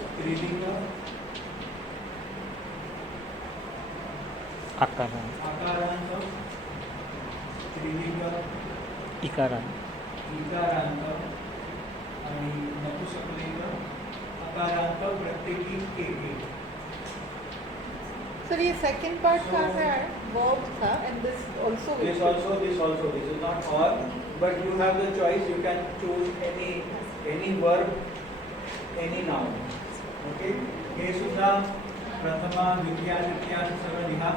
स्त्रीलिंग, आकारांत, स्त्रीलिंग, इकारांत आणि नपुंसकलिंग, अकारांत प्रत्येकी एक. सर ये सेकंड पार्ट कहाँ है वर्ब था and this also This is not all, but you have the choice. You can choose any verb, any noun. Okay. हे सुद्धा प्रथमा, द्वितीया, तृतीया सगळं लिहा.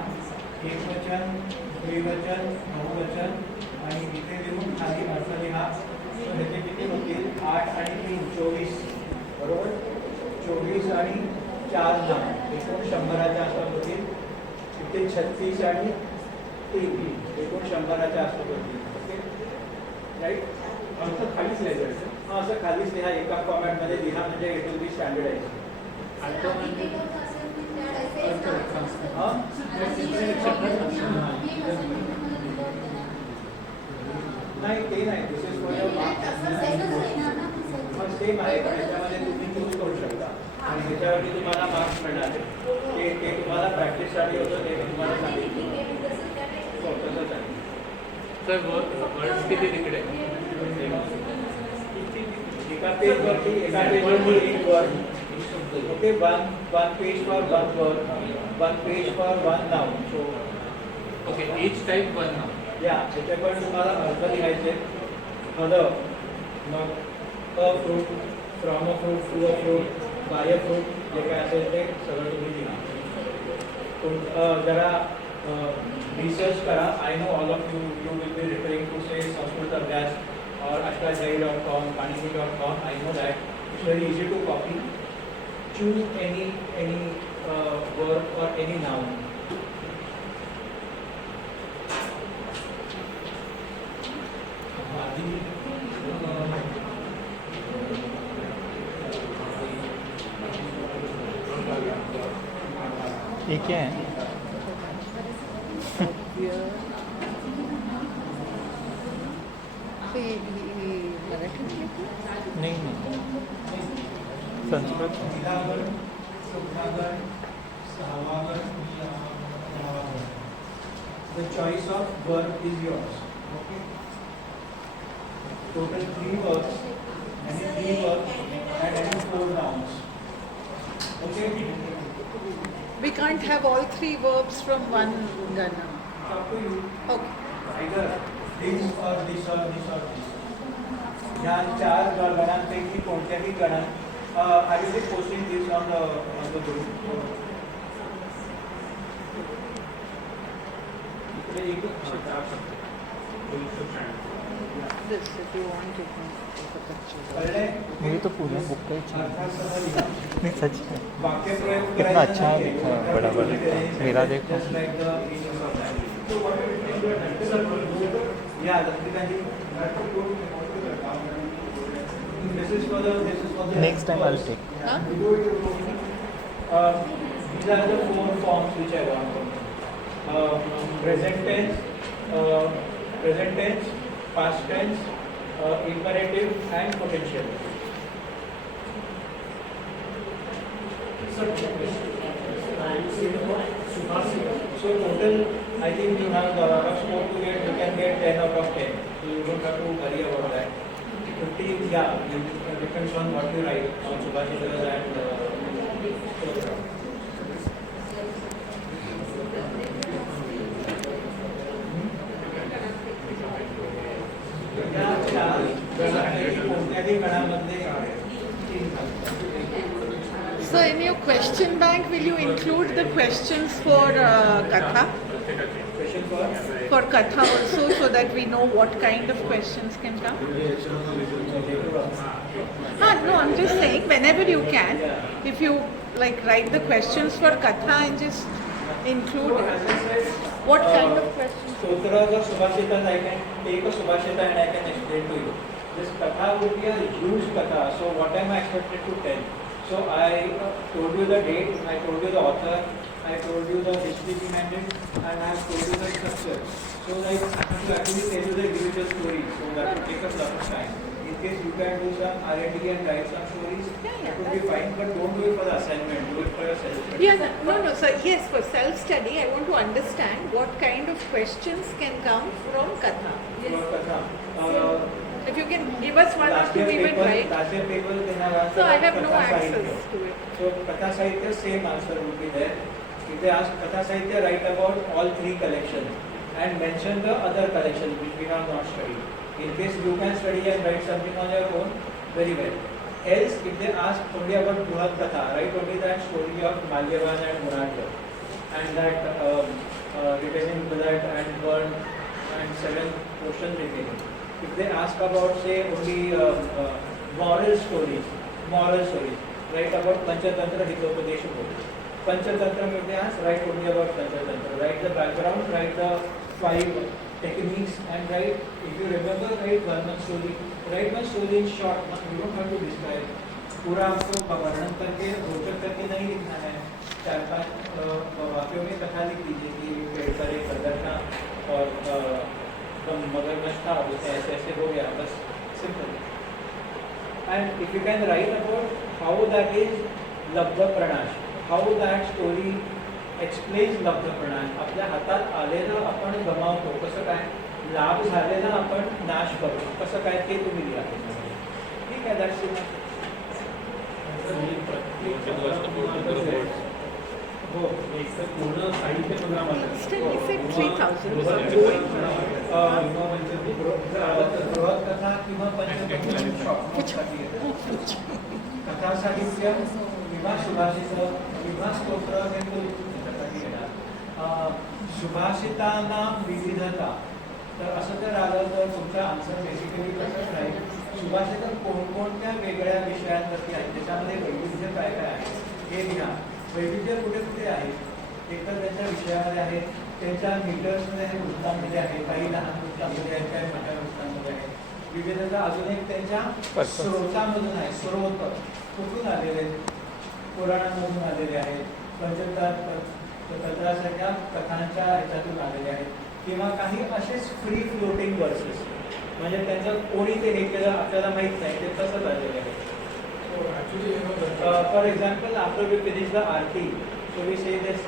एकवचन, द्विवचन, बहुवचन आणि इथे लिहून खाली अर्थ लिहा. ह्याचे किती होतील? 8 आणि 3 24. बरोबर. 24 आणि 4 नाम एकूण 100च्या आसपास होतील. इथे 36 आणि 3 एकूण 100च्या आसपास होतील. Okay right. असं खालीच लिहायचं. हां असं खालीच लिहा. एका फॉर्मॅटमध्ये लिहा म्हणजे इट विल बी स्टँडर्डाइज. नाही ते नाही. This is for your marks. Same आहे पण याच्यामध्ये तुम्ही चूज करू शकता आणि ह्याच्यावरती तुम्हाला मार्क्स मिळणार. ते तुम्हाला प्रॅक्टिससाठी होतं. ते तुम्हाला सांगितलं. हो तसंच आहे. सर वर्ड्स किती तिकडे एका पेजवरती एक word. Okay. One page for one word, one page for one noun. So okay each type one नाव. या त्याचे पण तुम्हाला अर्थ लिहायचे. मग a fruit, from a fruit, to a fruit, by a fruit, जे काय असेल ते सगळं तुम्ही लिहा. जरा रिसर्च करा. I know all of you will be referring to say Sanskrit अभ्यास और ashtajai.com, panini.com. I know that it's very easy to copy. Choose any verb or any noun. ये क्या है? तो ये मराठी में लिखी? नहीं नहीं, संस्कृत में। Lilagar, शुभागर, सहावागर, The choice of verb is yours. Okay. Total 3 verbs, any 3 verbs and any 4 nouns. Okay. We can't have all three verbs from one gana. It's up to you. Okay. Either this or this or this or this. या 4 गणांपैकी कोणत्याही गणात I will be posting this on the group. इकडे एक This, if you want, you can take a picture. कळले? मुझे तो पूरा book का ही चाहिए। अर्थासह लिहा. नहीं सच में वाक्यप्रयोग कितना करायचा अच्छा नाहीये. लिखा है, बराबर लिखा है। मेरा देखो। Just like the meaning of that. Yeah, Latika This is for the next time I will take. Huh? These are the 4 forms which I want from you. Present tense, past tense, imperative and potential. So total, I think you have a lot of scope to get. You can get 10 out of 10. So you don't have to worry about that. 50, yeah, it depends on what you write on Subhashitas and कोणत्याही गणामध्ये 3 So in your question bank, will you include the questions for Katha? Question For Katha also, so that we know what kind of questions can come? No, I'm just saying, whenever you can, if you like write the questions for Katha and just include what kind of questions? Stotra or Subhashitas, I can take a Subhashita and I can explain to you. This Katha would be a huge Katha, so what am I expected to tell? So I told you the date, I told you the author, I told you the history behind it, and I have told you the structure. So like, I have to actually tell you the individual stories, so that will take a lot of time. In case you can do some R&D and write some stories, that would be fine, but don't do it for the assignment, do it for your self-study. Yeah, no. So yes, for self-study, I want to understand what kind of questions can come from Katha. For Katha. If you can give us one or two even, right? Last year paper, then I have So I have no Katha access Sahitya. to it. So Katha Sahitya, same answer would be there. If they ask Katha Sahitya, write about all 3 collections and mention the other collection which we have not studied. In case you can study and write something on your own, very well. Else, if they ask only about Bruhat Katha, write only that story of Malyavan and Munadya and that retaining blood and burn and 7 ocean retaining. If they ask about, say, only moral stories, write about Panchatantra Hitopadesh Bode. Panchatantra, if they ask, write only about Panchatantra. Write the background, write the 5 techniques, and write, if you remember, write one story. Write one story in short, you don't have to describe. पूरा आपको वर्णन करके रोचक करके नहीं लिखना है। 4-5 वाक्यों में कथा लिख दीजिए कि पेड़कर एक घटना और मगरमच्छ था, उससे ऐसे हो गया, बस simple. And if you can write about how that is Labdha Pranash, how that story explains Labdha Pranash, आपल्या हातात आलेलं आपण गमावतो, कसं काय लाभ झालेला आपण नाश करतो, कसं काय ते तुम्ही लिहा. ठीक आहे, that's it. हो, पूर्ण साहित्य Still, he said 3,000. बृहत कथा किंवा पंचतंत्र कथा साहित्य किंवा सुभाषित किंवा स्तोत्र हे त्यासाठी येणार. सुभाषितांना विविधता, तर असं जर आलं तर तुमचा आन्सर बेसिकली कसंच राहील. सुभाषित कोणकोणत्या वेगळ्या विषयांवरती आहेत, त्याच्यामध्ये वैविध्य काय काय आहे हे लिहा. वैविध्य कुठे कुठे आहे, एक तर त्यांच्या विषयामध्ये आहे, त्यांच्या मीटर्समध्ये आहे, वृत्तांमध्ये आहे, काही लहान वृत्तांमध्ये आहेत, काही मोठ्या वृत्तांमध्ये आहेत. विविधता अजून एक त्यांच्या स्रोतामधून आहे. स्रोत कुठून आलेले आहेत? पुराणांमधून आलेले आहेत, पंचतंत्रासारख्या कथांच्या ह्याच्यातून आलेले आहेत, किंवा काही असेच फ्री फ्लोटिंग वर्सेस, म्हणजे त्यांचं कोणी ते हे केलं आपल्याला माहित नाही, ते तसंच आलेले आहे. For example, after we finish the aarti, so we say this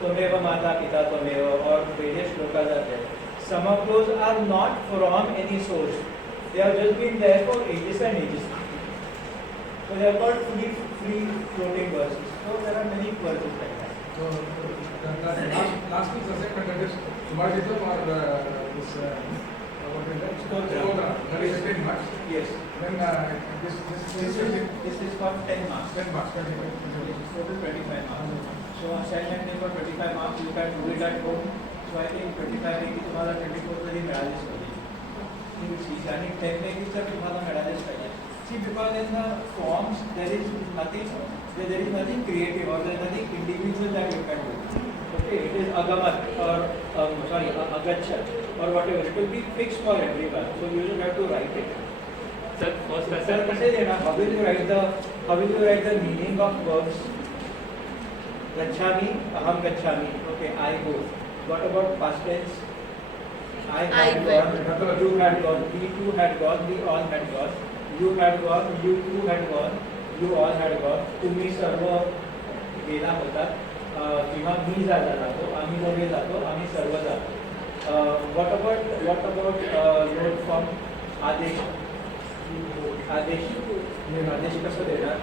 त्वमेव माता पिता त्वमेव, or various shlokas are there. Some of those are not from any source. They have just been there for ages and ages. So they are called free floating verses. So there are many verses like that. So last week's assignment, that is Subhashittam or this what is that? Stotra. That is 10 marks. Yes. Then This is for 10 marks. 10 marks. 25. Total 25 marks. So assignment is for 25 marks. You can do it at home. So I think 25 पैकी तुम्हाला 24 तरी मिळालीच पाहिजे. आणि 10 पैकी तर तुम्हाला मिळालेच पाहिजे. See, because in the forms there is nothing creative or there is nothing individual that you can do. Okay, it is agamat or agachat or whatever. It will be fixed for everyone. So you just have to write it. Sir, first Sir, assignment. how will you write the meaning of verbs? Gachami, aham gachami. Okay, I go. What about past tense? I had gone, you had gone, we two had gone, we all had gone. You had gone, you two had gone, you all had gone. तुम्ही सर्व गेला होतात, किंवा मी जायला जातो, आम्ही दोघे जातो, आम्ही सर्व जातो. What about note form? आदेश. आदेश कसं देणार?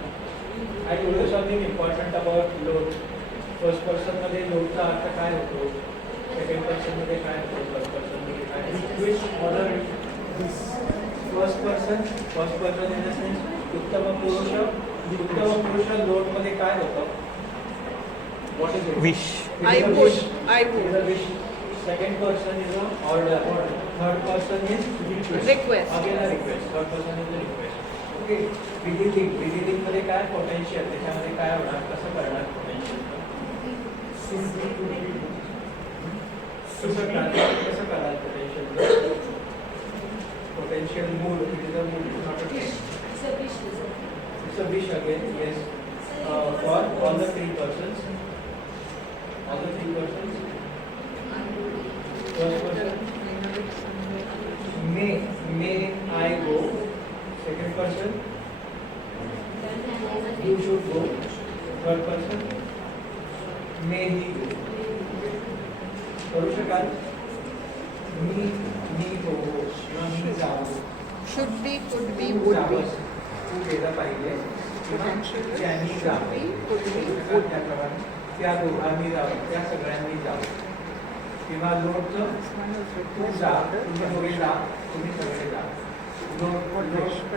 I told you something important about load. First person मध्ये लोडचा अर्थ काय होतो, सेकंड पर्सन मध्ये काय होतो, फर्स्ट पर्सन मध्ये काय होतो. Which order this first person in the sense उत्तम पुरुष लोड मध्ये काय होतं, what is it? Wish. I would. Wish. Second person is a order. Third person is Request. Again a request. Third person is a request. Okay. रिलीडिंग मध्ये काय potential, त्याच्यामध्ये काय होणार, कसं करणार पोटेन्शियल, कसं कराल potential mood, it is a mood, not a test. It's a wish again, yes. For all the three persons. First person, may I go. Second person, you should go. Third person, may he go. करू शकाल? मी हो किंवा मी जावं. Should be, could be, तू would be. जावंस. तू गेलं पाहिजे किंवा त्यांनी जावं. त्याप्रमाणे त्या दोघांनी जावं, त्या सगळ्यांनी जावं. किंवा लोटचं तू जा, तुम्ही दोघे जा, तुम्ही सगळे जा.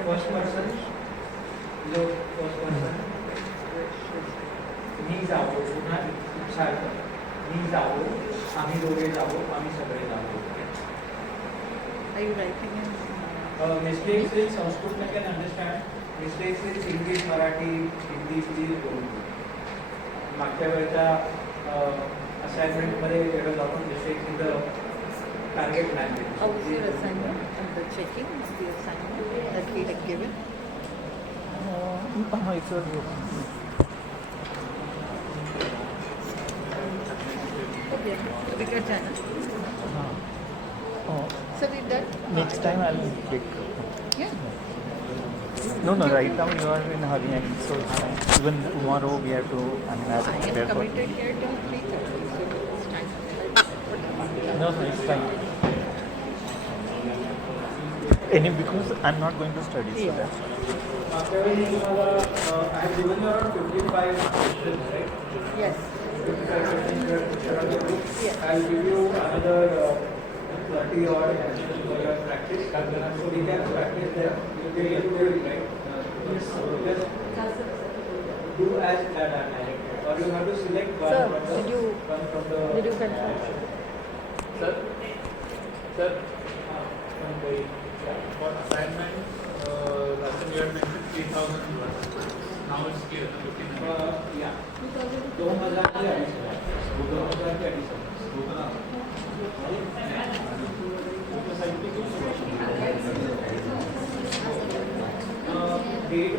फर्स्ट पर्सन मी जावं, पुन्हा उपसार्थ मी जावं, आम्ही दोघे जावो, आम्ही सगळे जावो. Are you writing in? Mistakes in Sanskrit I can understand. Mistakes in English, Marathi, Hindi, please don't do. मागच्या वेळच्या असाइनमेंटमध्ये there was a lot of mistakes in the target language. How was your assignment? And the checking of the assignment that we had given? It's a Okay. We got Jana. So we done? Next time I'll pick. Yeah. No, right now you are in a hurry, and so even tomorrow we have to. I mean, I have to I am prepare for. committed here till 3:30, so it's time. No, it's fine. Because I'm not going to study, so Yeah. that's why. मागच्या वेळी तुम्हाला I have given you around 55 questions, right? Yes. 55 questions you have to share on the group. Yes. I'll give you another 30 odd questions for your practice. So we can practice them. You will do it, right? Just do as directed. Or you have to select one Sir, from the did you confirm? Sir, one very for assignment, last time you had mentioned 3,000 words. Now it's 15,000. yeah. 2000 के 2000 के Total. date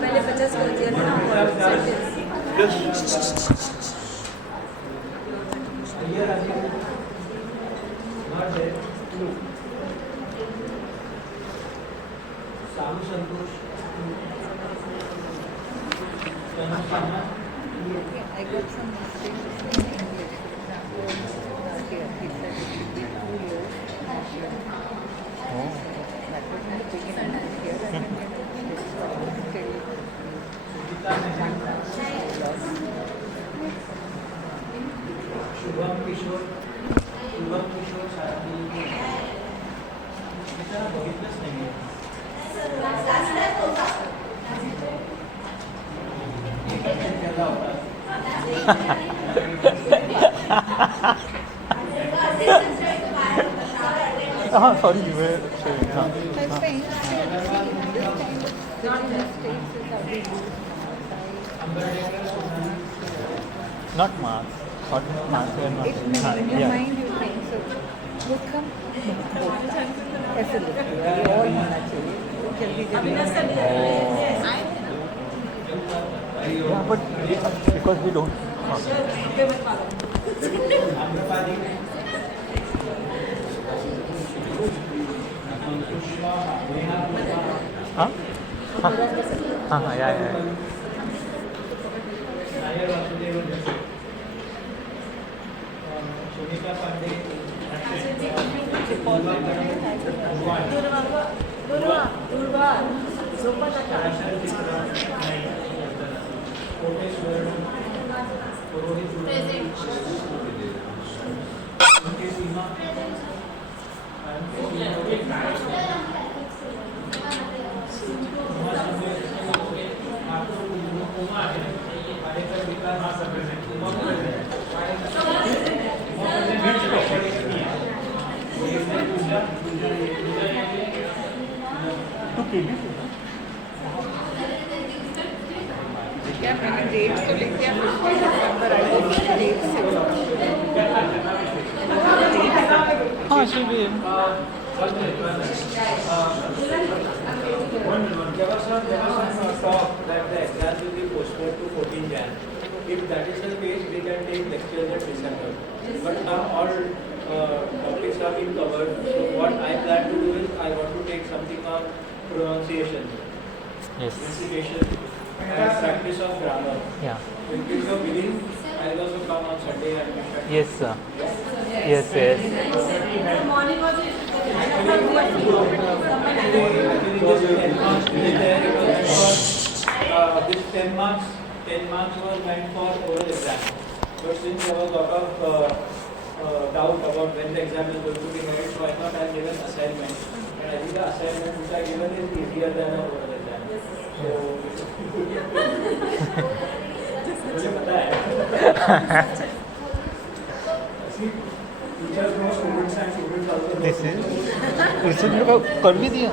पहले 50 कर दिया था सामू संतोष I got some mistakes in English. Here, he said it will be 2 years. Oh. That was in the beginning. Here I can get still. Shubham किशोर सारखी त्याला बघितलंच नाही Sorry, you were saying. I'm saying, see, in this kind of silly mistakes is how we do. Not mass. Not mass. We are not. It, in your mind you think so. Would come ऐसे लिखते हैं, ये और होना चाहिए जल्दी जल्दी Yeah, but because we don't. Huh? Yeah. Sunita Pandey क्या मैंने डेट तो लिख दिया 15 दिसंबर आई वो डेट से हाँ, should be. There was some talk that the exams will be postponed to 14 Jan. If that is the case, we can take lectures in December. But now all topics have been covered. So what I plan to do is I want to take something on pronunciation, Yes. pronunciation, and practice of grammar. Yeah. In case of reading, I will also come on Sunday and we can. Yes, sir. Yes. morning was it? This 10 marks was meant for oral exam. But since there was a lot of doubt about when the exam is going to be held, so I thought I'll give an assignment. And I think the assignment which I given is easier than an oral exam. So, मुझे पता है. Teachers know students and students also know. This is. इसे मेरे को कर भी दिया.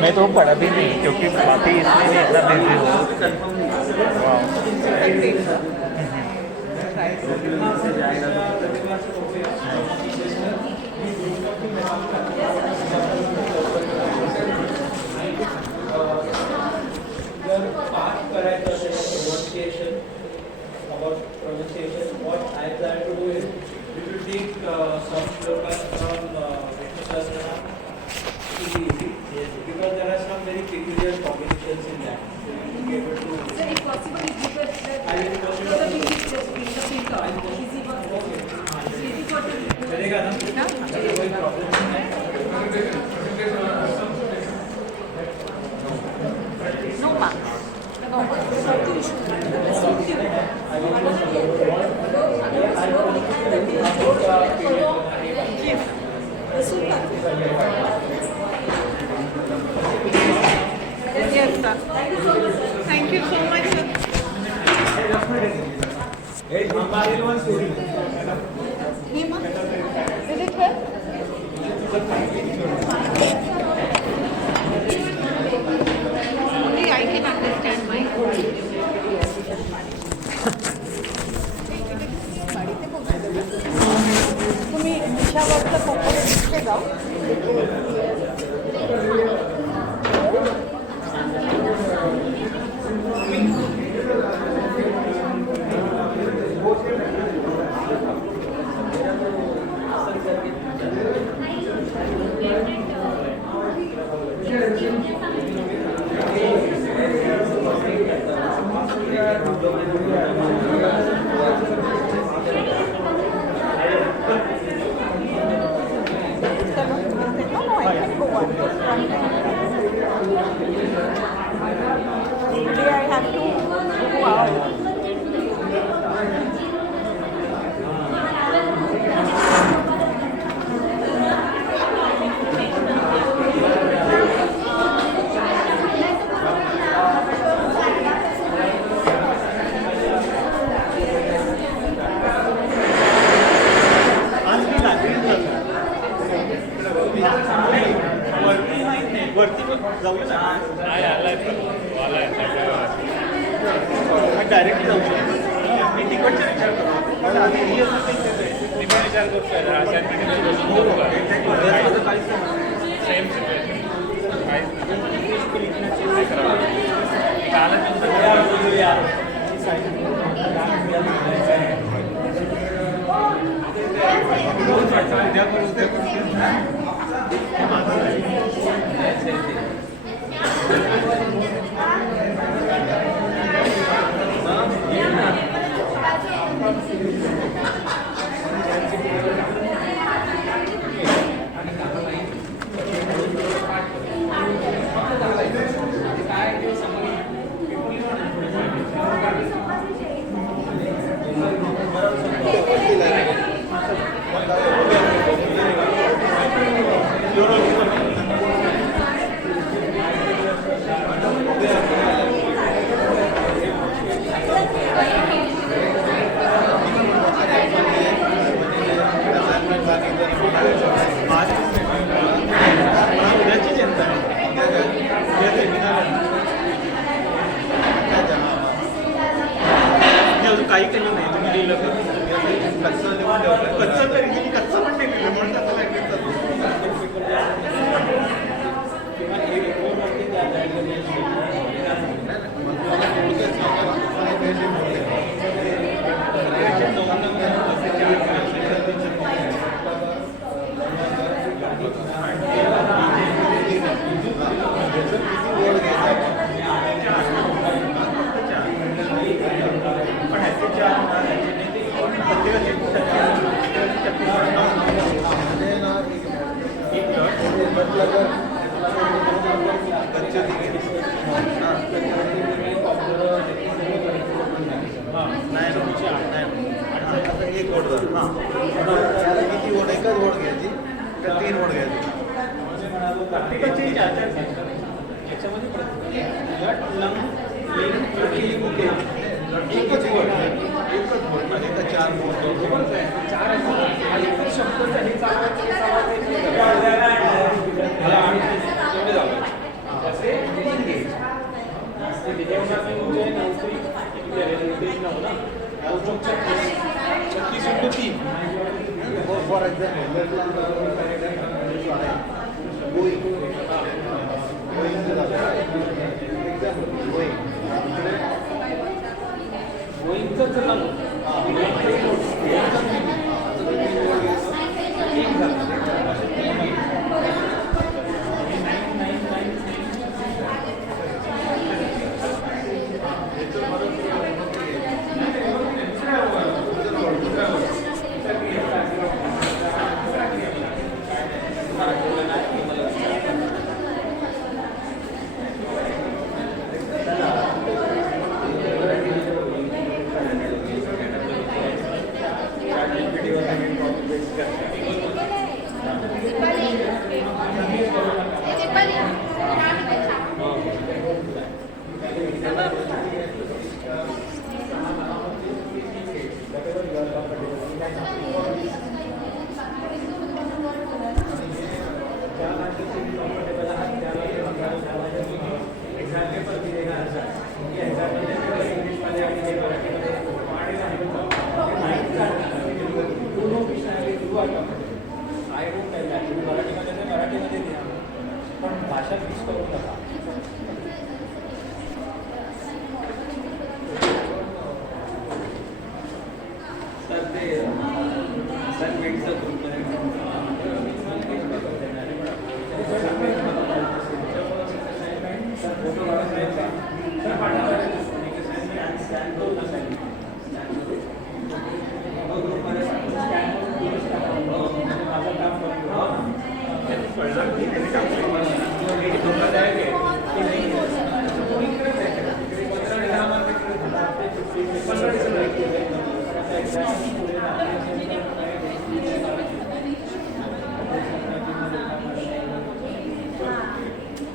मैं तो पढ़ा भी नहीं क्योंकि बाकी इसमें नहीं इतना बिजी हो. जर पाठ करायचं असेल pronunciation, what I plan to do is we will take some shlokas from Vishnu Sahasranam. It will be easy because there are some very peculiar combinations in that. So you will be able to. Sir, if possible, if you could I will post it on the चलेगा ना? कोई problem नहीं है. No marks. Super. जाओ No, I can go on this one. Today I have to go out. आज मी रात्रीच वरती जाऊया ना डायरेक्ट जाऊ शकतो मी तिकडचा विचार करतो पण आधी ही असं विचार काही केलं नाही तुम्ही लिहिलं कच्चं तरी तुम्ही कच्चं पण नाही लिहिलं म्हणून असं For आय होप आहे ॲक्च्युली मराठीमध्ये ते मराठीमध्ये लिहा पण भाषा मिक्स करू नका. सर ते असाइनमेंटचं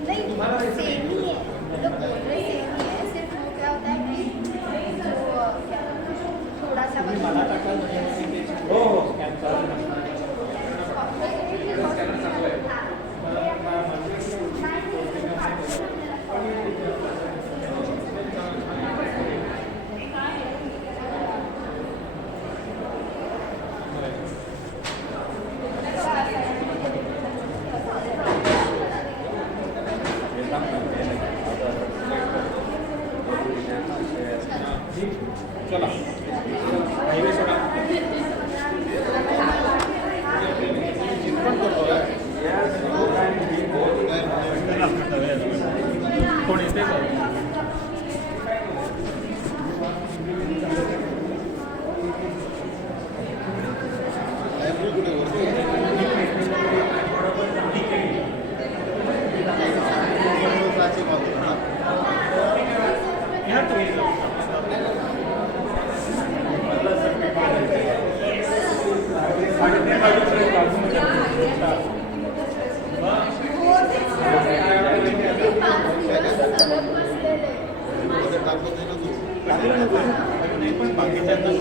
नहीं सेम ही है, मतलब बोल रहे सेम ही है, सिर्फ वो क्या होता है कि थोड़ा सा मला टाकाल हो हो स्कॅन करा. चला हायवे सोडा. कोण येते का? नाही पण बाकीच्यांना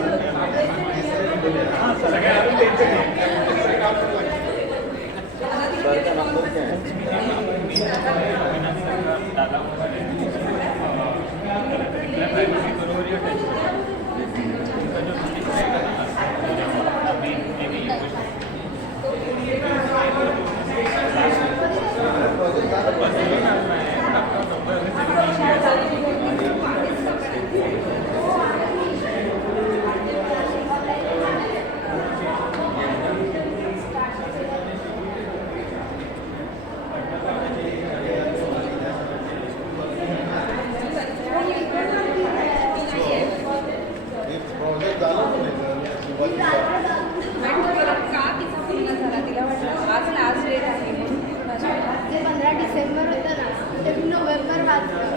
जे 15 डिसेंबर होतं ना ते मी नोव्हेंबर वाचलं.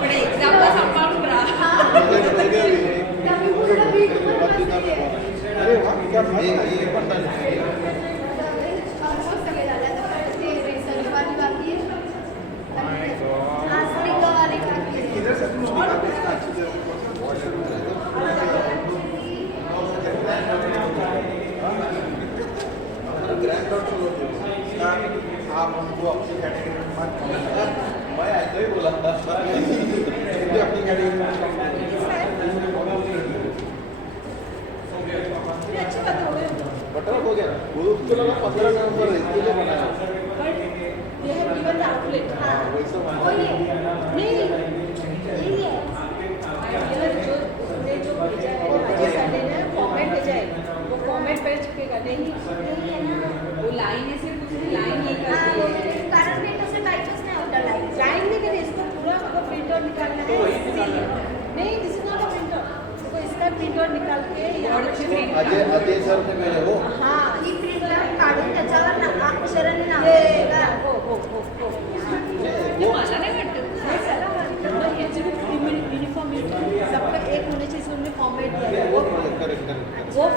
पण एक्झामला सांभाळून राहा. त्या मी पूर्ण वीकभर वाचली आहे. ऑलमोस्ट सगळे झाले. आता ते शनिवारी बाकी आहे. आज रिकवारी बाकी आहे. आप हमको अपनी कैटेगरी में मत मैं ऐसे ही बोला था अपनी कैटेगरी में बटर हो गया वो उसको लगा 15 नवंबर इसके लिए बनाया वैसे फॉर्मेट भेजा है वो फॉर्मेट पे छपेगा नहीं वो लाइन है सिर्फ उसकी लाइन ये करके कारण मी तसं टाईपच नाही होता लाईन. लाइन नहीं करे इसको पूरा आपको प्रिंट आउट निकालना है नहीं this is not a print out तो इसका प्रिंट आउट निकाल के अजय अजय सर ने मेरे हो हां ही प्रिंट काढून त्याच्यावर ना अक्षराने नाव ये लिहिलं. हो हो हो हो मला नाही वाटत यूनिफॉर्मिटी सबका एक होने चाहिए इसमें फॉर्मेट दिया है वो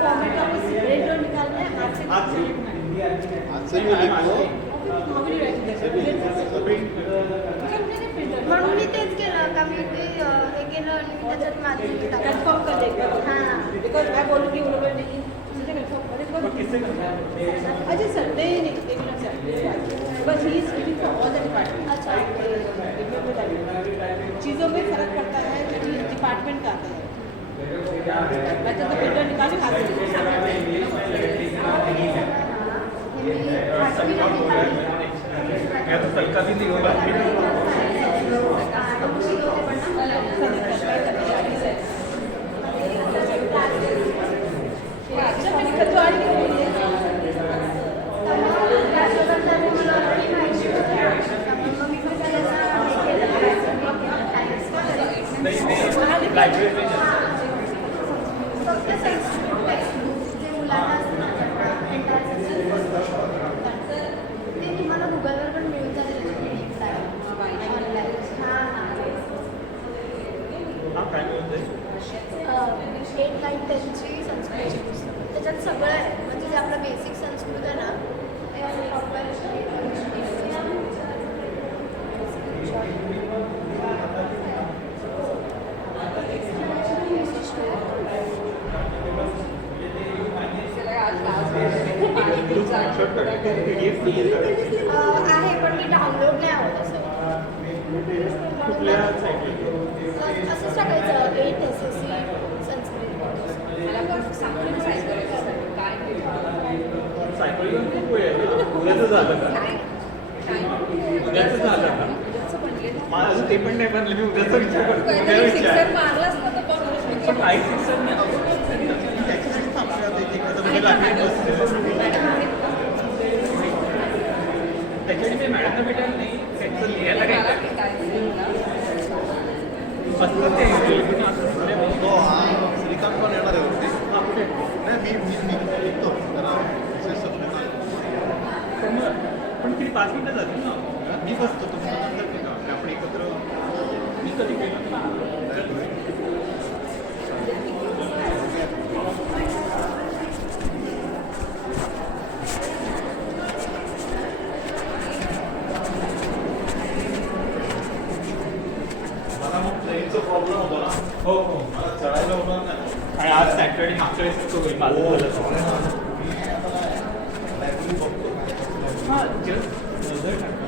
फॉर्मेट आपको प्रिंट आउट निकालना है हाथ से म्हणून मी तेच केलं का मी ते हे केलं आणि मी त्याच्यात माझं कंफर्म कर देगा हां. बिकॉज मैं बोलूँगी वो लोग नहीं मुझे कंफर्म करे अजय सर नहीं बस he is reading for all the department. अच्छा चीज़ों में फर्क पड़ता है जो डिपार्टमेंट का आता है. मैं तो प्रिंटर निकालूँ हाथ से खतवाड़ी के लिए त्याच्याबद्दल मला ऑलरेडी माहिती होतं. मग मी पण त्याला हे केलं. फक्त टेक्स्टबुक्स जे मुलांना ते तुम्हाला गुगलवर पण मिळून जातील ऑनलाईन. एट नाईन टेनची संस्कृतची पुस्तकं त्याच्यात सगळं आहे. म्हणजे जे आपलं बेसिक संस्कृत आहे ना ते आहे पण ती डाउनलोड नाही होत असं. कुठल्या साईटला असंच टाकायचं 8 SSC संस्कृत. सायकल खूप वेळ आहे. उद्याचं झालं का? उद्याचं झालं का? मला अजून ते पण नाही बनलं. मी उद्याचा विचार करतो. उद्या विचार पण काही सिक्सर नाही. त्याच्यासाठी थांबले होते की एखादं म्हणजे लागेल त्याच्यासाठी ते मॅडमला भेटायला नाही. त्याचं लिहायला काय असतं ते हो श्रीकांत पण येणार आहे वरती. नाही मी निघतो जरा पण किती 5 मिनिटं जातील ना. मी बसतो तुमचं नंतर ते का आपण एकत्र मी कधी केलं ना. मला मग ट्रेनचा प्रॉब्लेम होता ना. हो हो मला चढायला होणार नाही. आणि आज सॅटर्डे मागच्या वेळेस तो होईल. माझं झालं मी आता लायब्ररी बघतो. हां जस्ट नजर टाका.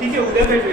ठीक आहे उद्या भेटू.